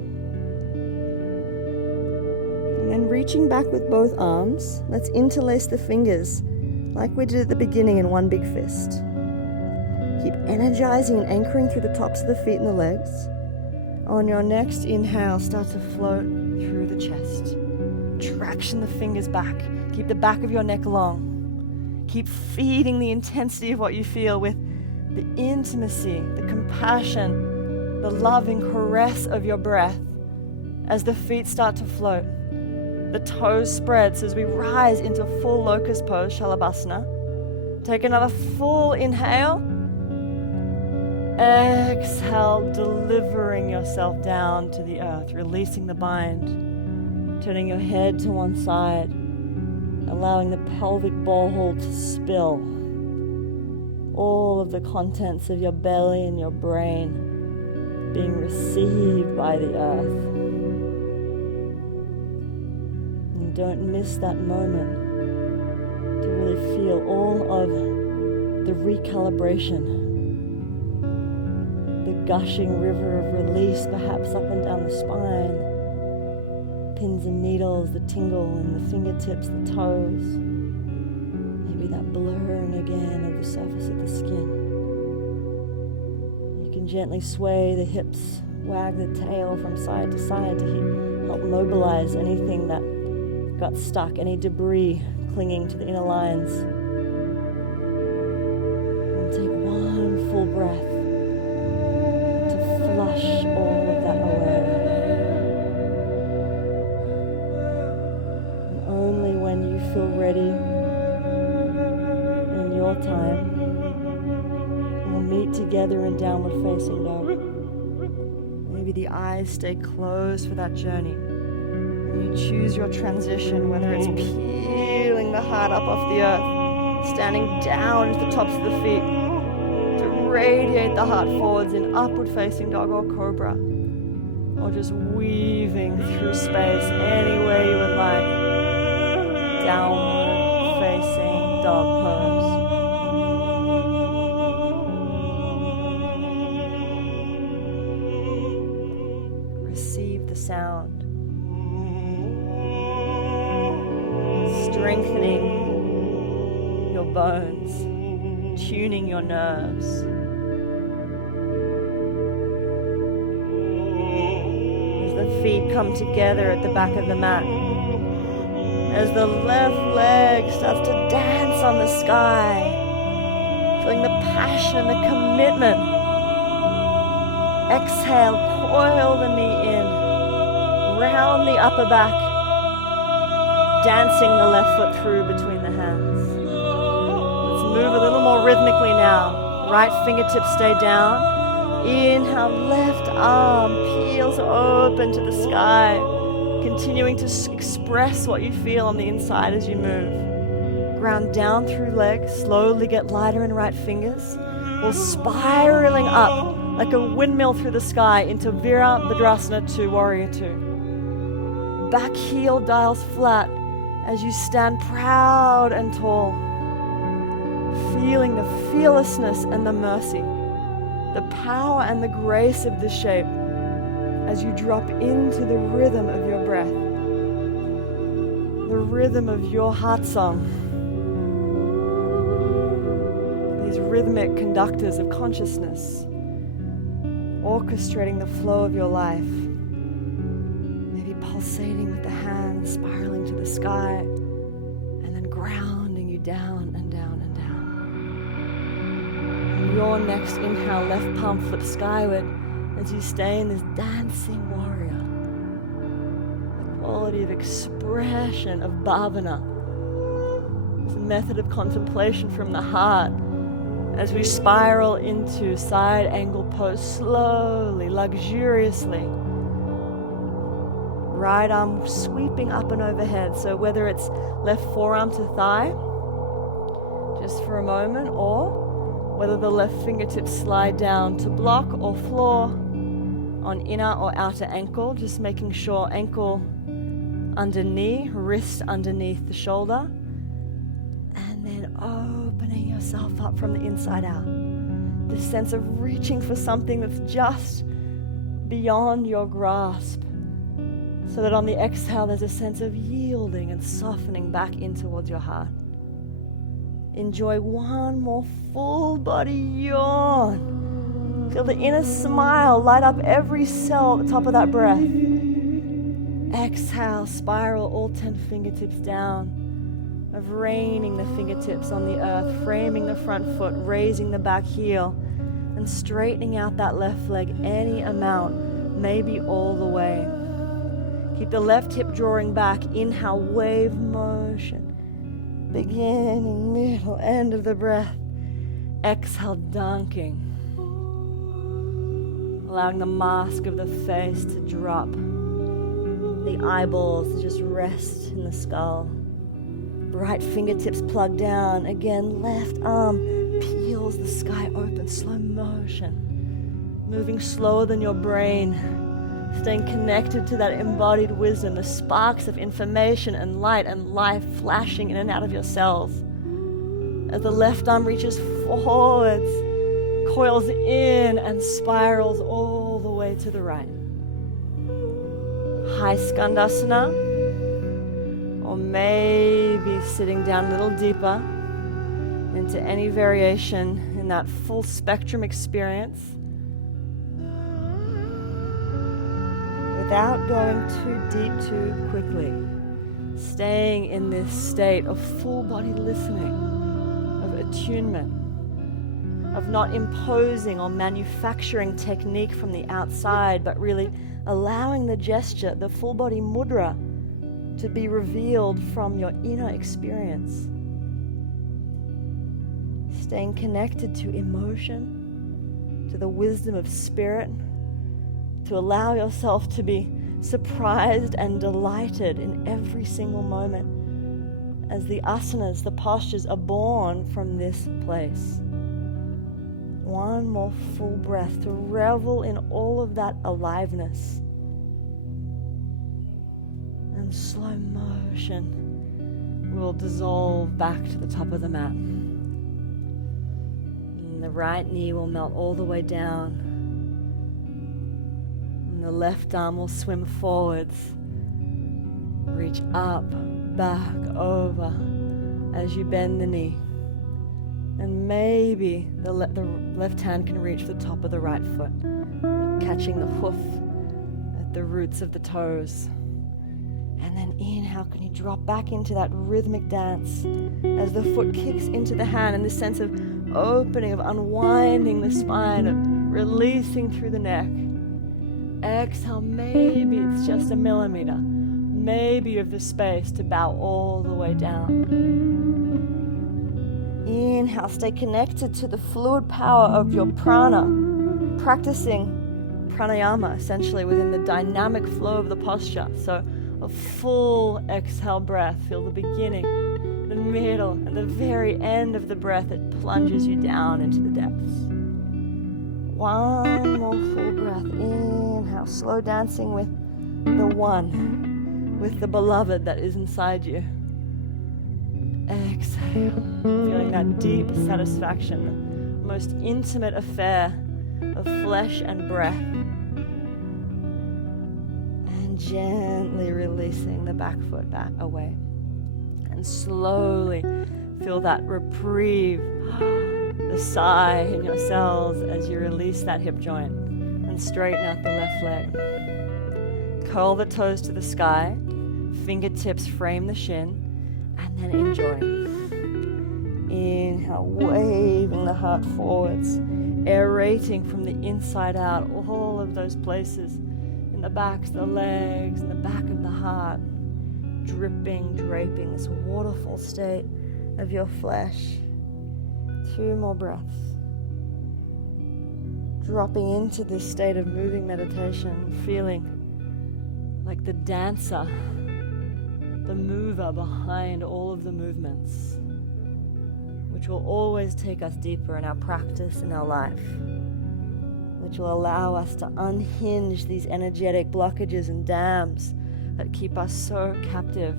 And then reaching back with both arms, let's interlace the fingers like we did at the beginning in one big fist. Keep energizing and anchoring through the tops of the feet and the legs. On your next inhale, start to float through the chest. Traction the fingers back. Keep the back of your neck long. Keep feeding the intensity of what you feel with the intimacy, the compassion, the loving caress of your breath as the feet start to float. The toes spread as we rise into full locust pose, Shalabhasana. Take another full inhale. Exhale, delivering yourself down to the earth, releasing the bind, turning your head to one side, allowing the pelvic ball hold to spill. All of the contents of your belly and your brain being received by the earth. And don't miss that moment to really feel all of the recalibration, the gushing river of release, perhaps up and down the spine, pins and needles, the tingle in the fingertips, the toes, maybe that blurring again of the surface of the skin. You can gently sway the hips, wag the tail from side to side to help mobilize anything that got stuck, any debris clinging to the inner lines. And take one full breath to flush all of that away. And only when you feel ready in your time, we'll meet together in downward facing dog. Maybe the eyes stay closed for that journey. And you choose your transition, whether it's peeling the heart up off the earth, standing down to the tops of the feet, to radiate the heart forwards in upward facing dog or cobra, or just weaving through space any way you would like. Downward facing dog pose. Receive the sound. Strengthening your bones, tuning your nerves. As the feet come together at the back of the mat, as the left leg starts to dance on the sky, feeling the passion and the commitment. Exhale, coil the knee in, round the upper back, dancing the left foot through between the hands. Let's move a little more rhythmically now. Right fingertips stay down. Inhale, left arm peels open to the sky, continuing to express what you feel on the inside as you move. Ground down through legs, slowly get lighter in right fingers. We're spiraling up like a windmill through the sky into Virabhadrasana 2, Warrior 2. Back heel dials flat as you stand proud and tall, feeling the fearlessness and the mercy, the power and the grace of the shape as you drop into the rhythm of your breath, the rhythm of your heart song. These rhythmic conductors of consciousness, orchestrating the flow of your life. Maybe pulsating with the hands, spiraling to the sky, and then grounding you down and down and down. And your next inhale, left palm flips skyward as you stay in this dancing warrior. The quality of expression of bhavana. It's a method of contemplation from the heart as we spiral into side angle pose slowly, luxuriously. Right arm sweeping up and overhead. So whether it's left forearm to thigh, just for a moment, or whether the left fingertips slide down to block or floor on inner or outer ankle, just making sure ankle under knee, wrist underneath the shoulder, and then opening yourself up from the inside out. This sense of reaching for something that's just beyond your grasp, so that on the exhale there's a sense of yielding and softening back in towards your heart. Enjoy one more full body yawn. Feel the inner smile light up every cell at the top of that breath. Exhale, spiral all 10 fingertips down, of raining the fingertips on the earth, framing the front foot, raising the back heel, and straightening out that left leg any amount, maybe all the way. Keep the left hip drawing back. Inhale, wave motion. Beginning, middle, end of the breath. Exhale, dunking. Allowing the mask of the face to drop. The eyeballs to just rest in the skull. Right fingertips plug down. Again, left arm peels the sky open, slow motion. Moving slower than your brain. Staying connected to that embodied wisdom, the sparks of information and light and life flashing in and out of your cells. As the left arm reaches forwards, coils in and spirals all the way to the right. High Skandasana, or maybe sitting down a little deeper into any variation in that full spectrum experience, without going too deep too quickly, staying in this state of full body listening, of attunement, of not imposing or manufacturing technique from the outside, but really allowing the gesture, the full body mudra, to be revealed from your inner experience. Staying connected to emotion, to the wisdom of spirit, to allow yourself to be surprised and delighted in every single moment as the asanas, the postures, are born from this place. One more full breath to revel in all of that aliveness. And slow motion will dissolve back to the top of the mat. And the right knee will melt all the way down. The left arm will swim forwards, reach up, back, over as you bend the knee. And maybe the left hand can reach the top of the right foot, catching the hoof at the roots of the toes. And then inhale, can you drop back into that rhythmic dance as the foot kicks into the hand, and this sense of opening, of unwinding the spine, of releasing through the neck. Exhale, maybe it's just a millimeter. Maybe you have the space to bow all the way down. Inhale, stay connected to the fluid power of your prana, practicing pranayama essentially within the dynamic flow of the posture. So a full exhale breath. Feel the beginning, the middle, and the very end of the breath that plunges you down into the depths. One more full breath. Inhale, slow dancing with the one, with the beloved that is inside you. Exhale, feeling that deep satisfaction, the most intimate affair of flesh and breath. And gently releasing the back foot back away. And slowly feel that reprieve, the sigh in your cells as you release that hip joint. And then straighten out the left leg. Curl the toes to the sky, fingertips frame the shin, and then enjoy. Inhale, waving the heart forwards, aerating from the inside out, all of those places in the backs of the legs, in the back of the heart, dripping, draping, this waterfall state of your flesh. 2 more breaths. Dropping into this state of moving meditation, feeling like the dancer, the mover behind all of the movements, which will always take us deeper in our practice, in our life, which will allow us to unhinge these energetic blockages and dams that keep us so captive.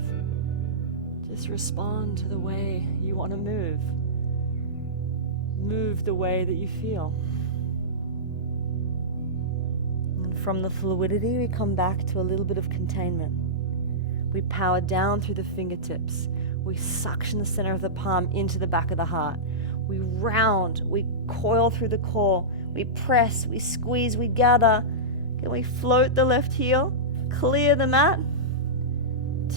Just respond to the way you want to move. Move the way that you feel. And from the fluidity, we come back to a little bit of containment. We power down through the fingertips. We suction the center of the palm into the back of the heart. We round, we coil through the core. We press, we squeeze, we gather. Can we float the left heel? Clear the mat.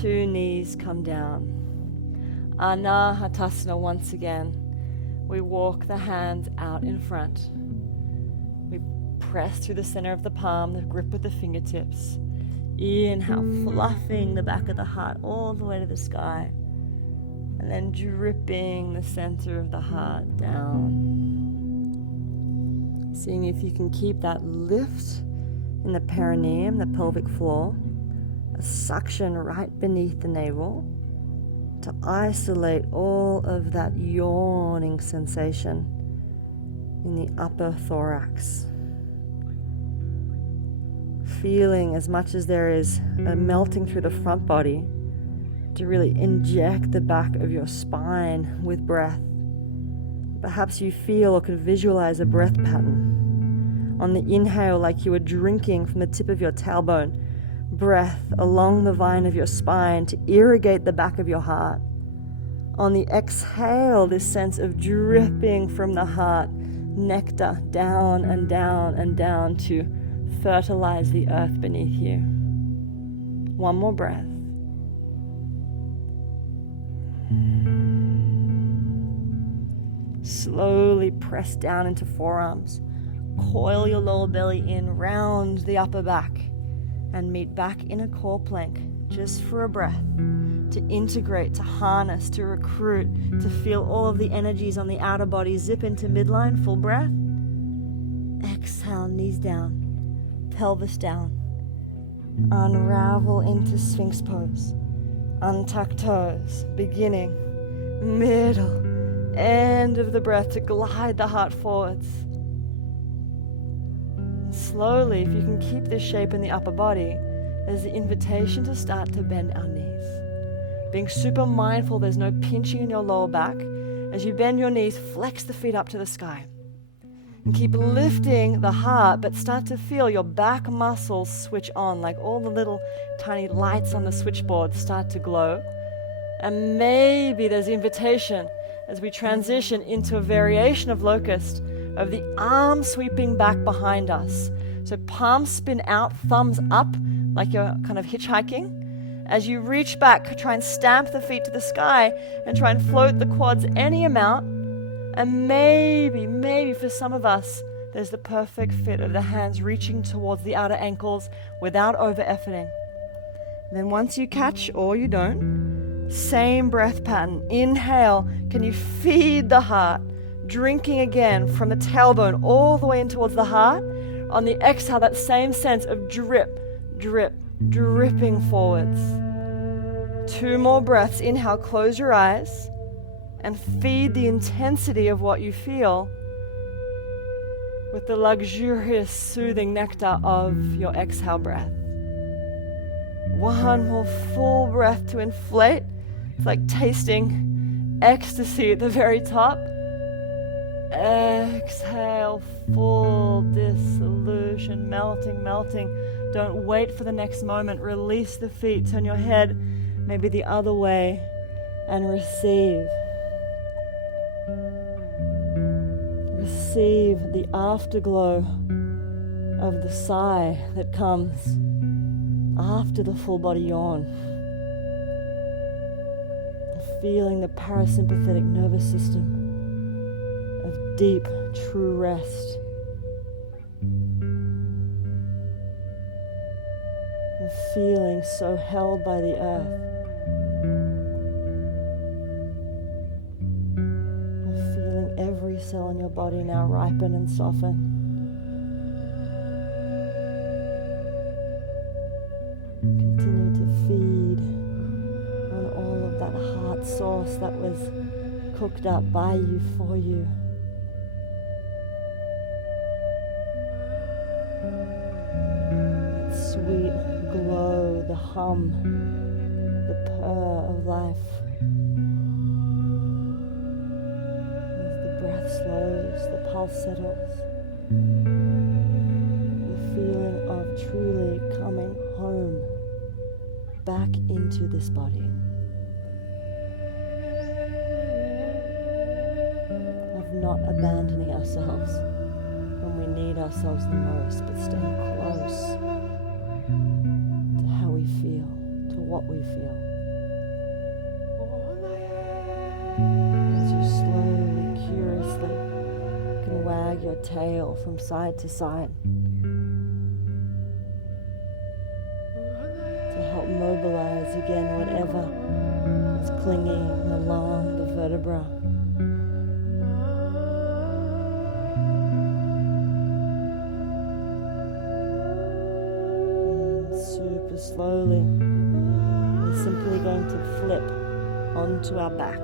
2 knees come down. Ardha once again. We walk the hands out in front. We press through the center of the palm, the grip with the fingertips. Inhale, fluffing the back of the heart all the way to the sky. And then dripping the center of the heart down. Seeing if you can keep that lift in the perineum, the pelvic floor, a suction right beneath the navel to isolate all of that yawning sensation in the upper thorax. Feeling as much as there is a melting through the front body to really inject the back of your spine with breath. Perhaps you feel or can visualize a breath pattern. On the inhale, like you were drinking from the tip of your tailbone, breath along the vine of your spine to irrigate the back of your heart. On the exhale, this sense of dripping from the heart, nectar down and down and down to fertilize the earth beneath you. 1 more breath. Slowly press down into forearms. Coil your lower belly in, round the upper back, and meet back in a core plank just for a breath, to integrate, to harness, to recruit, to feel all of the energies on the outer body. Zip into midline, full breath. Exhale, knees down, pelvis down. Unravel into Sphinx Pose. Untuck toes, beginning, middle, end of the breath to glide the heart forwards. And slowly, if you can keep this shape in the upper body, there's the invitation to start to bend our knees. Being super mindful there's no pinching in your lower back. As you bend your knees, flex the feet up to the sky. And keep lifting the heart, but start to feel your back muscles switch on, like all the little tiny lights on the switchboard start to glow. And maybe there's invitation as we transition into a variation of Locust, of the arm sweeping back behind us. So palms spin out, thumbs up, like you're kind of hitchhiking. As you reach back, try and stamp the feet to the sky and try and float the quads any amount. And maybe for some of us, there's the perfect fit of the hands reaching towards the outer ankles without over-efforting. Then once you catch or you don't, same breath pattern. Inhale, can you feed the heart? Drinking again from the tailbone all the way in towards the heart. On the exhale, that same sense of drip, drip, dripping forwards. 2 more breaths. Inhale, close your eyes and feed the intensity of what you feel with the luxurious, soothing nectar of your exhale breath. 1 more full breath to inflate. It's like tasting ecstasy at the very top. Exhale, full dissolution, melting, melting. Don't wait for the next moment. Release the feet, turn your head maybe the other way and receive. Receive the afterglow of the sigh that comes after the full body yawn. Feeling the parasympathetic nervous system of deep, true rest. And feeling so held by the earth. And feeling every cell in your body now ripen and soften. Continue to feed on all of that heart sauce that was cooked up by you for you. That sweet glow, the hum, the purr of life. As the breath slows, the pulse settles. The feeling of truly coming home back into this body. Of not abandoning ourselves when we need ourselves the most, but staying close to how we feel, to what we feel. As you slowly, curiously can wag your tail from side to side to help mobilize again whatever is clinging along the vertebra. Super slowly, we're simply going to flip onto our back.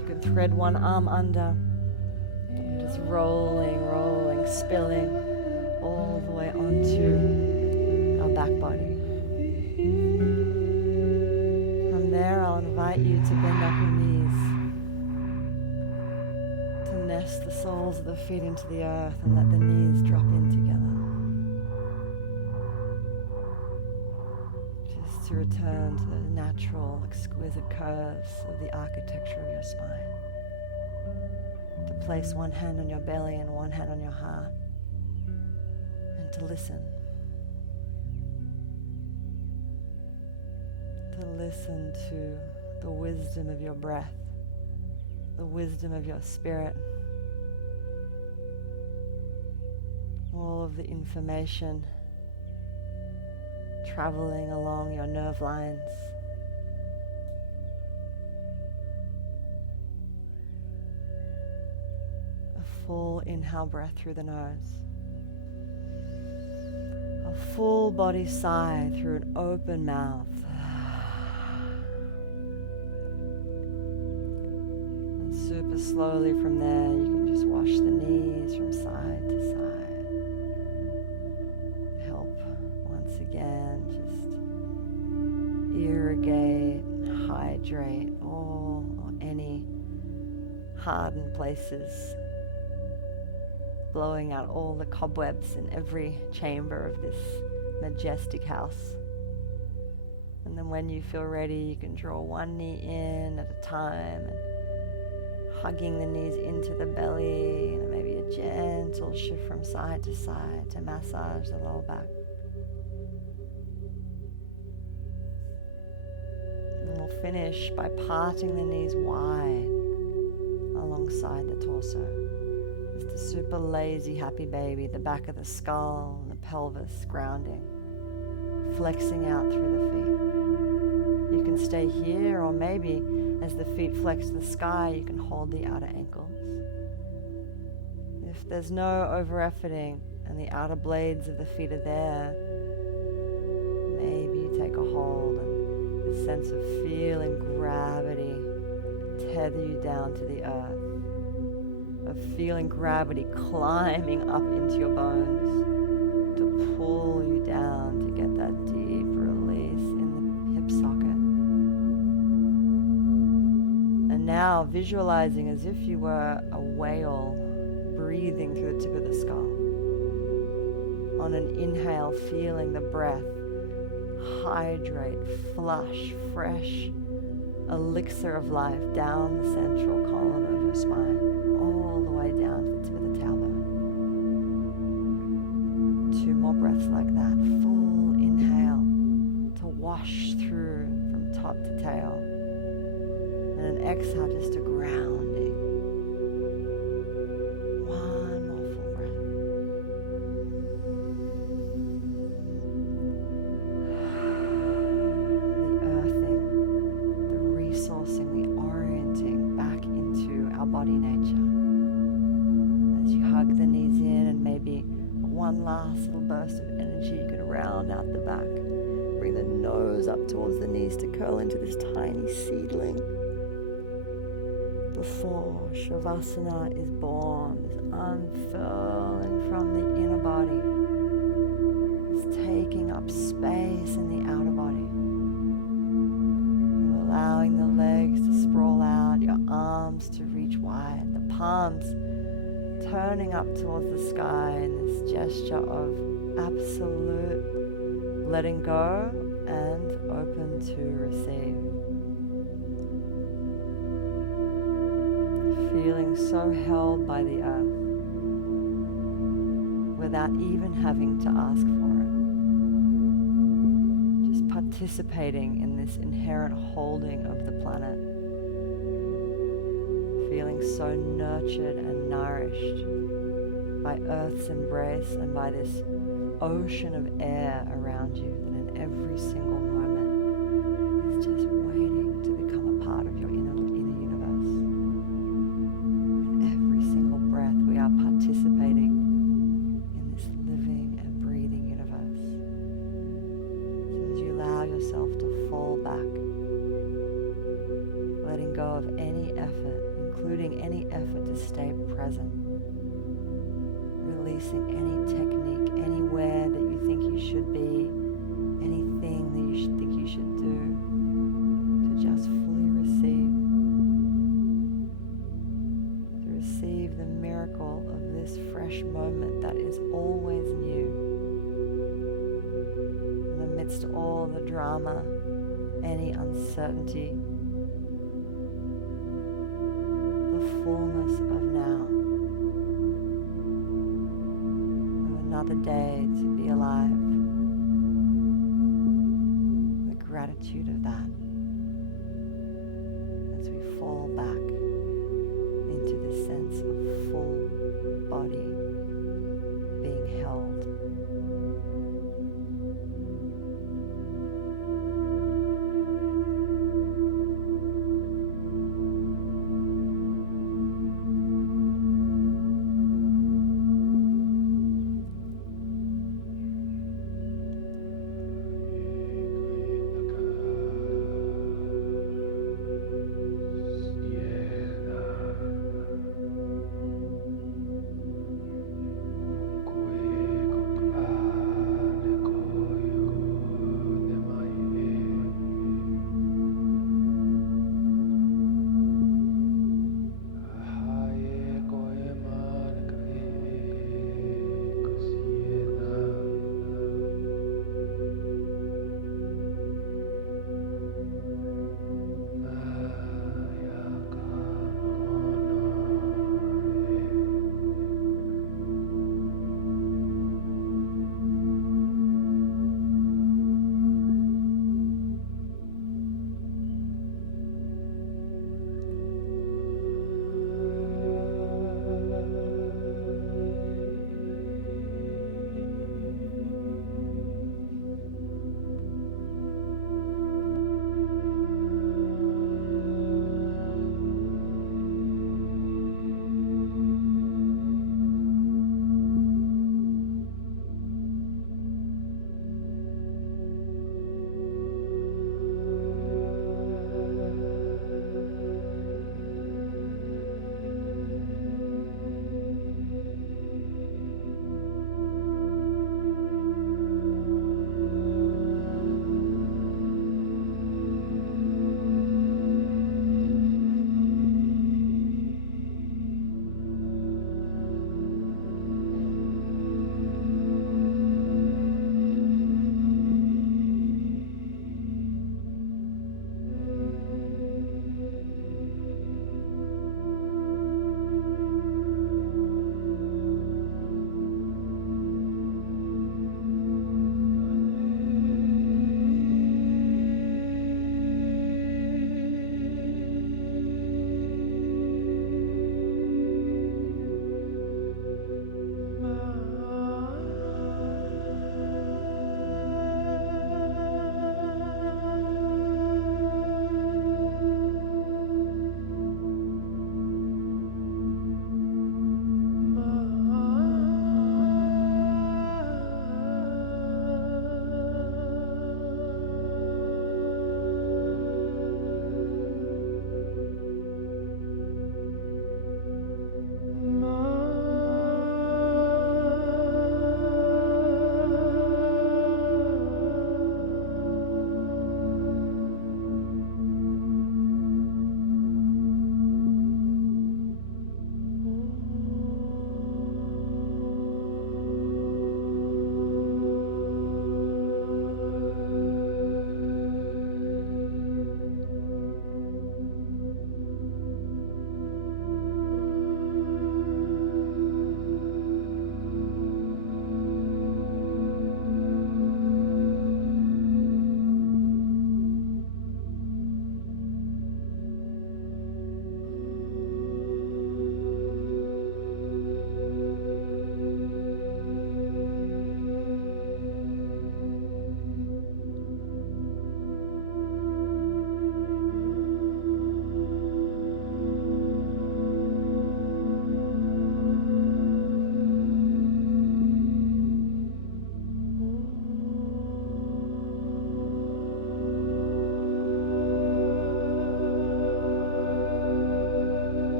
You can thread one arm under, and just rolling, spilling all the way onto our back body. From there, I'll invite you to bend up your knees, to nest the soles of the feet into the earth and let the knees drop in together. Just to return to the natural, exquisite curves of the architecture of your spine. To place one hand on your belly and one hand on your heart, and to listen. To listen to the wisdom of your breath, the wisdom of your spirit, all of the information traveling along your nerve lines. A full inhale breath through the nose. A full body sigh through an open mouth. And super slowly from there, you can just wash the knees from side to side. Again, just irrigate, hydrate all or any hardened places, blowing out all the cobwebs in every chamber of this majestic house. And then when you feel ready, you can draw one knee in at a time and hugging the knees into the belly, and maybe a gentle shift from side to side to massage the lower back. Finish by parting the knees wide alongside the torso. It's the super lazy, happy baby, the back of the skull and the pelvis grounding, flexing out through the feet. You can stay here, or maybe as the feet flex to the sky, you can hold the outer ankles. If there's no over-efforting and the outer blades of the feet are there, maybe you take a hold and sense of feeling gravity tether you down to the earth, of feeling gravity climbing up into your bones to pull you down to get that deep release in the hip socket. And now visualizing as if you were a whale breathing through the tip of the skull. On an inhale, feeling the breath hydrate, flush, fresh elixir of life down the central column of your spine, all the way down to the tip of the tailbone. exhale, just a grounding. One more full breath. The earthing, the resourcing, the orienting back into our body nature. As you hug the knees in, and maybe one last little burst of energy, you can round out the back. Bring the nose up towards the knees to curl into this tiny seedling. Before Shavasana is born, this unfurling from the inner body, is taking up space in the outer body. You're allowing the legs to sprawl out, your arms to reach wide, the palms turning up towards the sky in this gesture of absolute letting go and open to receive. Feeling so held by the earth without even having to ask for it. Just participating in this inherent holding of the planet. Feeling so nurtured and nourished by Earth's embrace and by this ocean of air around you that in every single moment is just waiting to become a part of your inner universe. In every single breath we are participating in this living and breathing universe. As soon as you allow yourself to fall back, letting go of any effort, including any effort to stay present, releasing any technique, anywhere that you think you should be, anything that you think you should do, to just fully receive. To receive the miracle of this fresh moment that is always new. And amidst all the drama, any uncertainty, the fullness of now. Another day to be alive. The gratitude of that as we fall back into the sense of full body being held.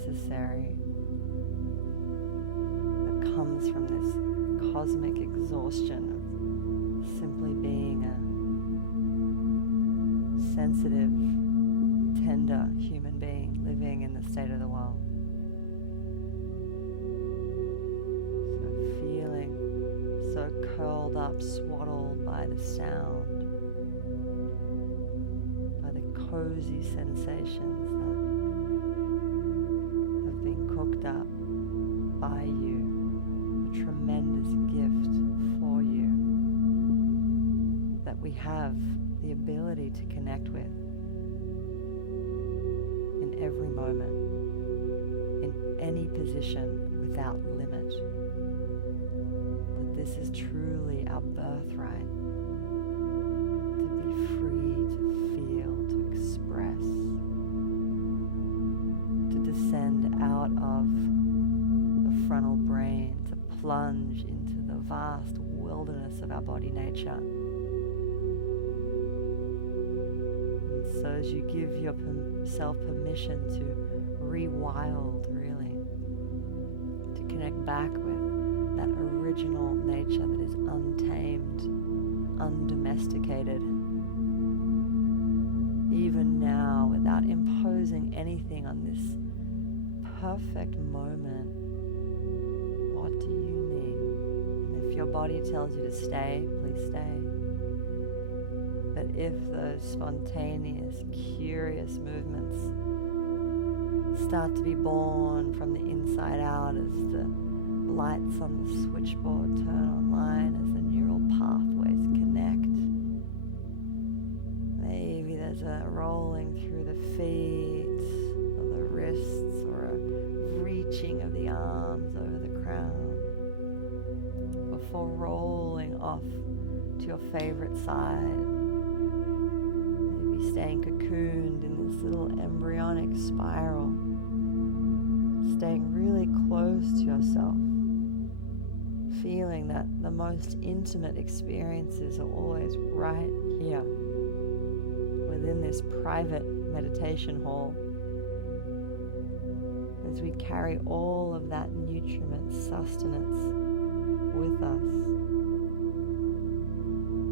necessary that comes from this cosmic exhaustion of simply being a sensitive, tender human being living in the state of the world. So feeling so curled up, swaddled by the sound, by the cozy sensations that have been cooked up by you, a tremendous gift for you that we have the ability to connect with in every moment, in any position, without limit. That this is truly our birthright, to be free, to feel, to express, to descend out of the frontal brain, to plunge into the vast wilderness of our body nature. So as you give yourself permission to rewild, really, to connect back with that original nature that is untamed, undomesticated, even now, without imposing anything on this perfect moment, what do you need? And if your body tells you to stay, please stay. But if those spontaneous, curious movements start to be born from the inside out as the lights on the switchboard turn online, as the neural pathways connect, maybe there's a rolling through the feet or the wrists, or a reaching of the arms over the crown before rolling off to your favorite side. Staying cocooned in this little embryonic spiral, staying really close to yourself, feeling that the most intimate experiences are always right here, within this private meditation hall, as we carry all of that nutriment sustenance with us,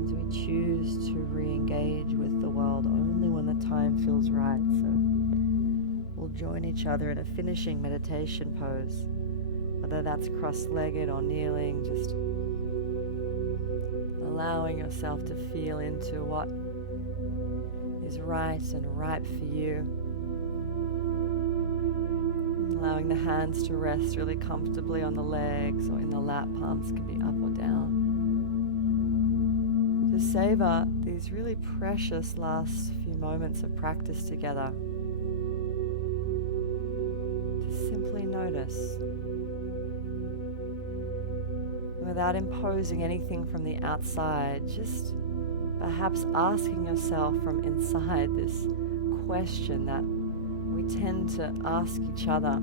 as we choose to re-engage with the world only when the time feels right. So we'll join each other in a finishing meditation pose, whether that's cross-legged or kneeling, just allowing yourself to feel into what is right and ripe for you. Allowing the hands to rest really comfortably on the legs or in the lap, palms can be up or down. To savor these really precious last few moments of practice together. To simply notice, without imposing anything from the outside, just perhaps asking yourself from inside this question that we tend to ask each other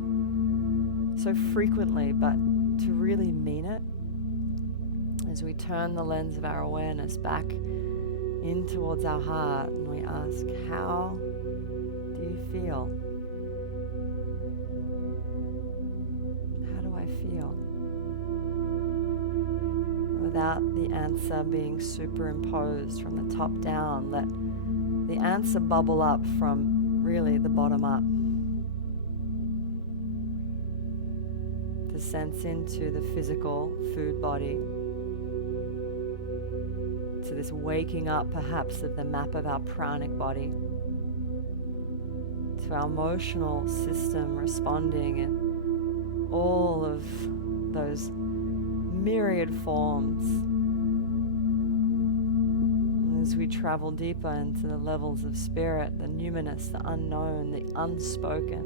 so frequently, but to really mean it, as we turn the lens of our awareness back in towards our heart and we ask, how do you feel? How do I feel? Without the answer being superimposed from the top down, let the answer bubble up from really the bottom up. To sense into the physical food body, to this waking up perhaps of the map of our pranic body, to our emotional system responding in all of those myriad forms. As we travel deeper into the levels of spirit, the numinous, the unknown, the unspoken,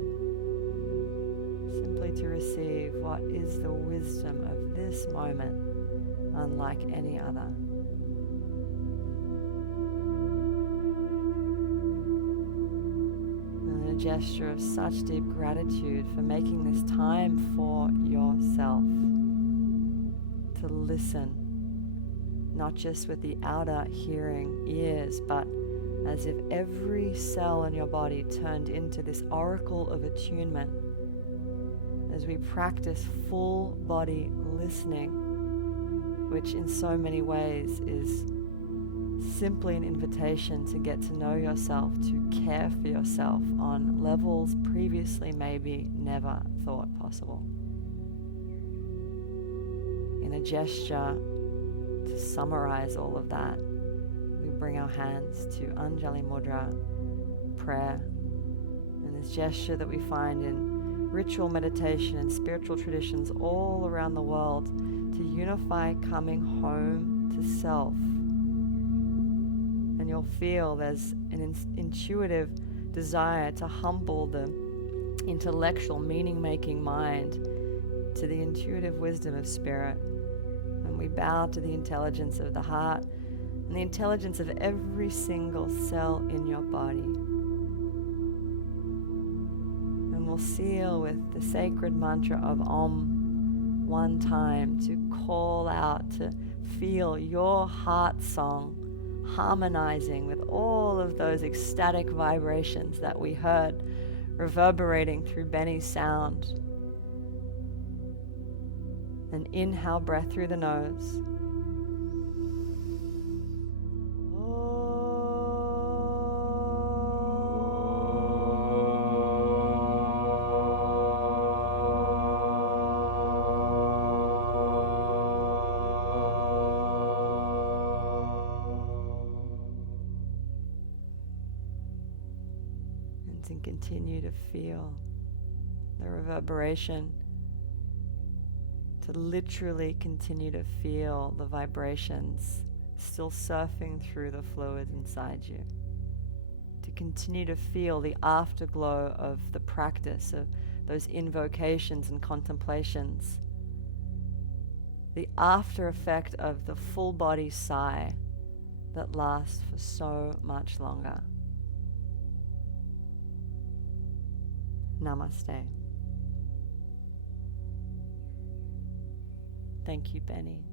simply to receive what is the wisdom of this moment, unlike any other. And a gesture of such deep gratitude for making this time for yourself, to listen, not just with the outer hearing ears, but as if every cell in your body turned into this oracle of attunement, as we practice full body listening, which in so many ways is simply an invitation to get to know yourself, to care for yourself on levels previously maybe never thought possible. In a gesture to summarize all of that, we bring our hands to Anjali Mudra, prayer, and this gesture that we find in ritual meditation and spiritual traditions all around the world to unify coming home to self. And you'll feel there's an intuitive desire to humble the intellectual, meaning-making mind to the intuitive wisdom of spirit. And we bow to the intelligence of the heart and the intelligence of every single cell in your body. And we'll seal with the sacred mantra of Om one time to call out, to feel your heart song harmonizing with all of those ecstatic vibrations that we heard reverberating through Benny's sound. An inhale breath through the nose. And continue to feel the reverberation, to literally continue to feel the vibrations still surfing through the fluid inside you, to continue to feel the afterglow of the practice of those invocations and contemplations, the after effect of the full body sigh that lasts for so much longer. Namaste. Thank you, Benny.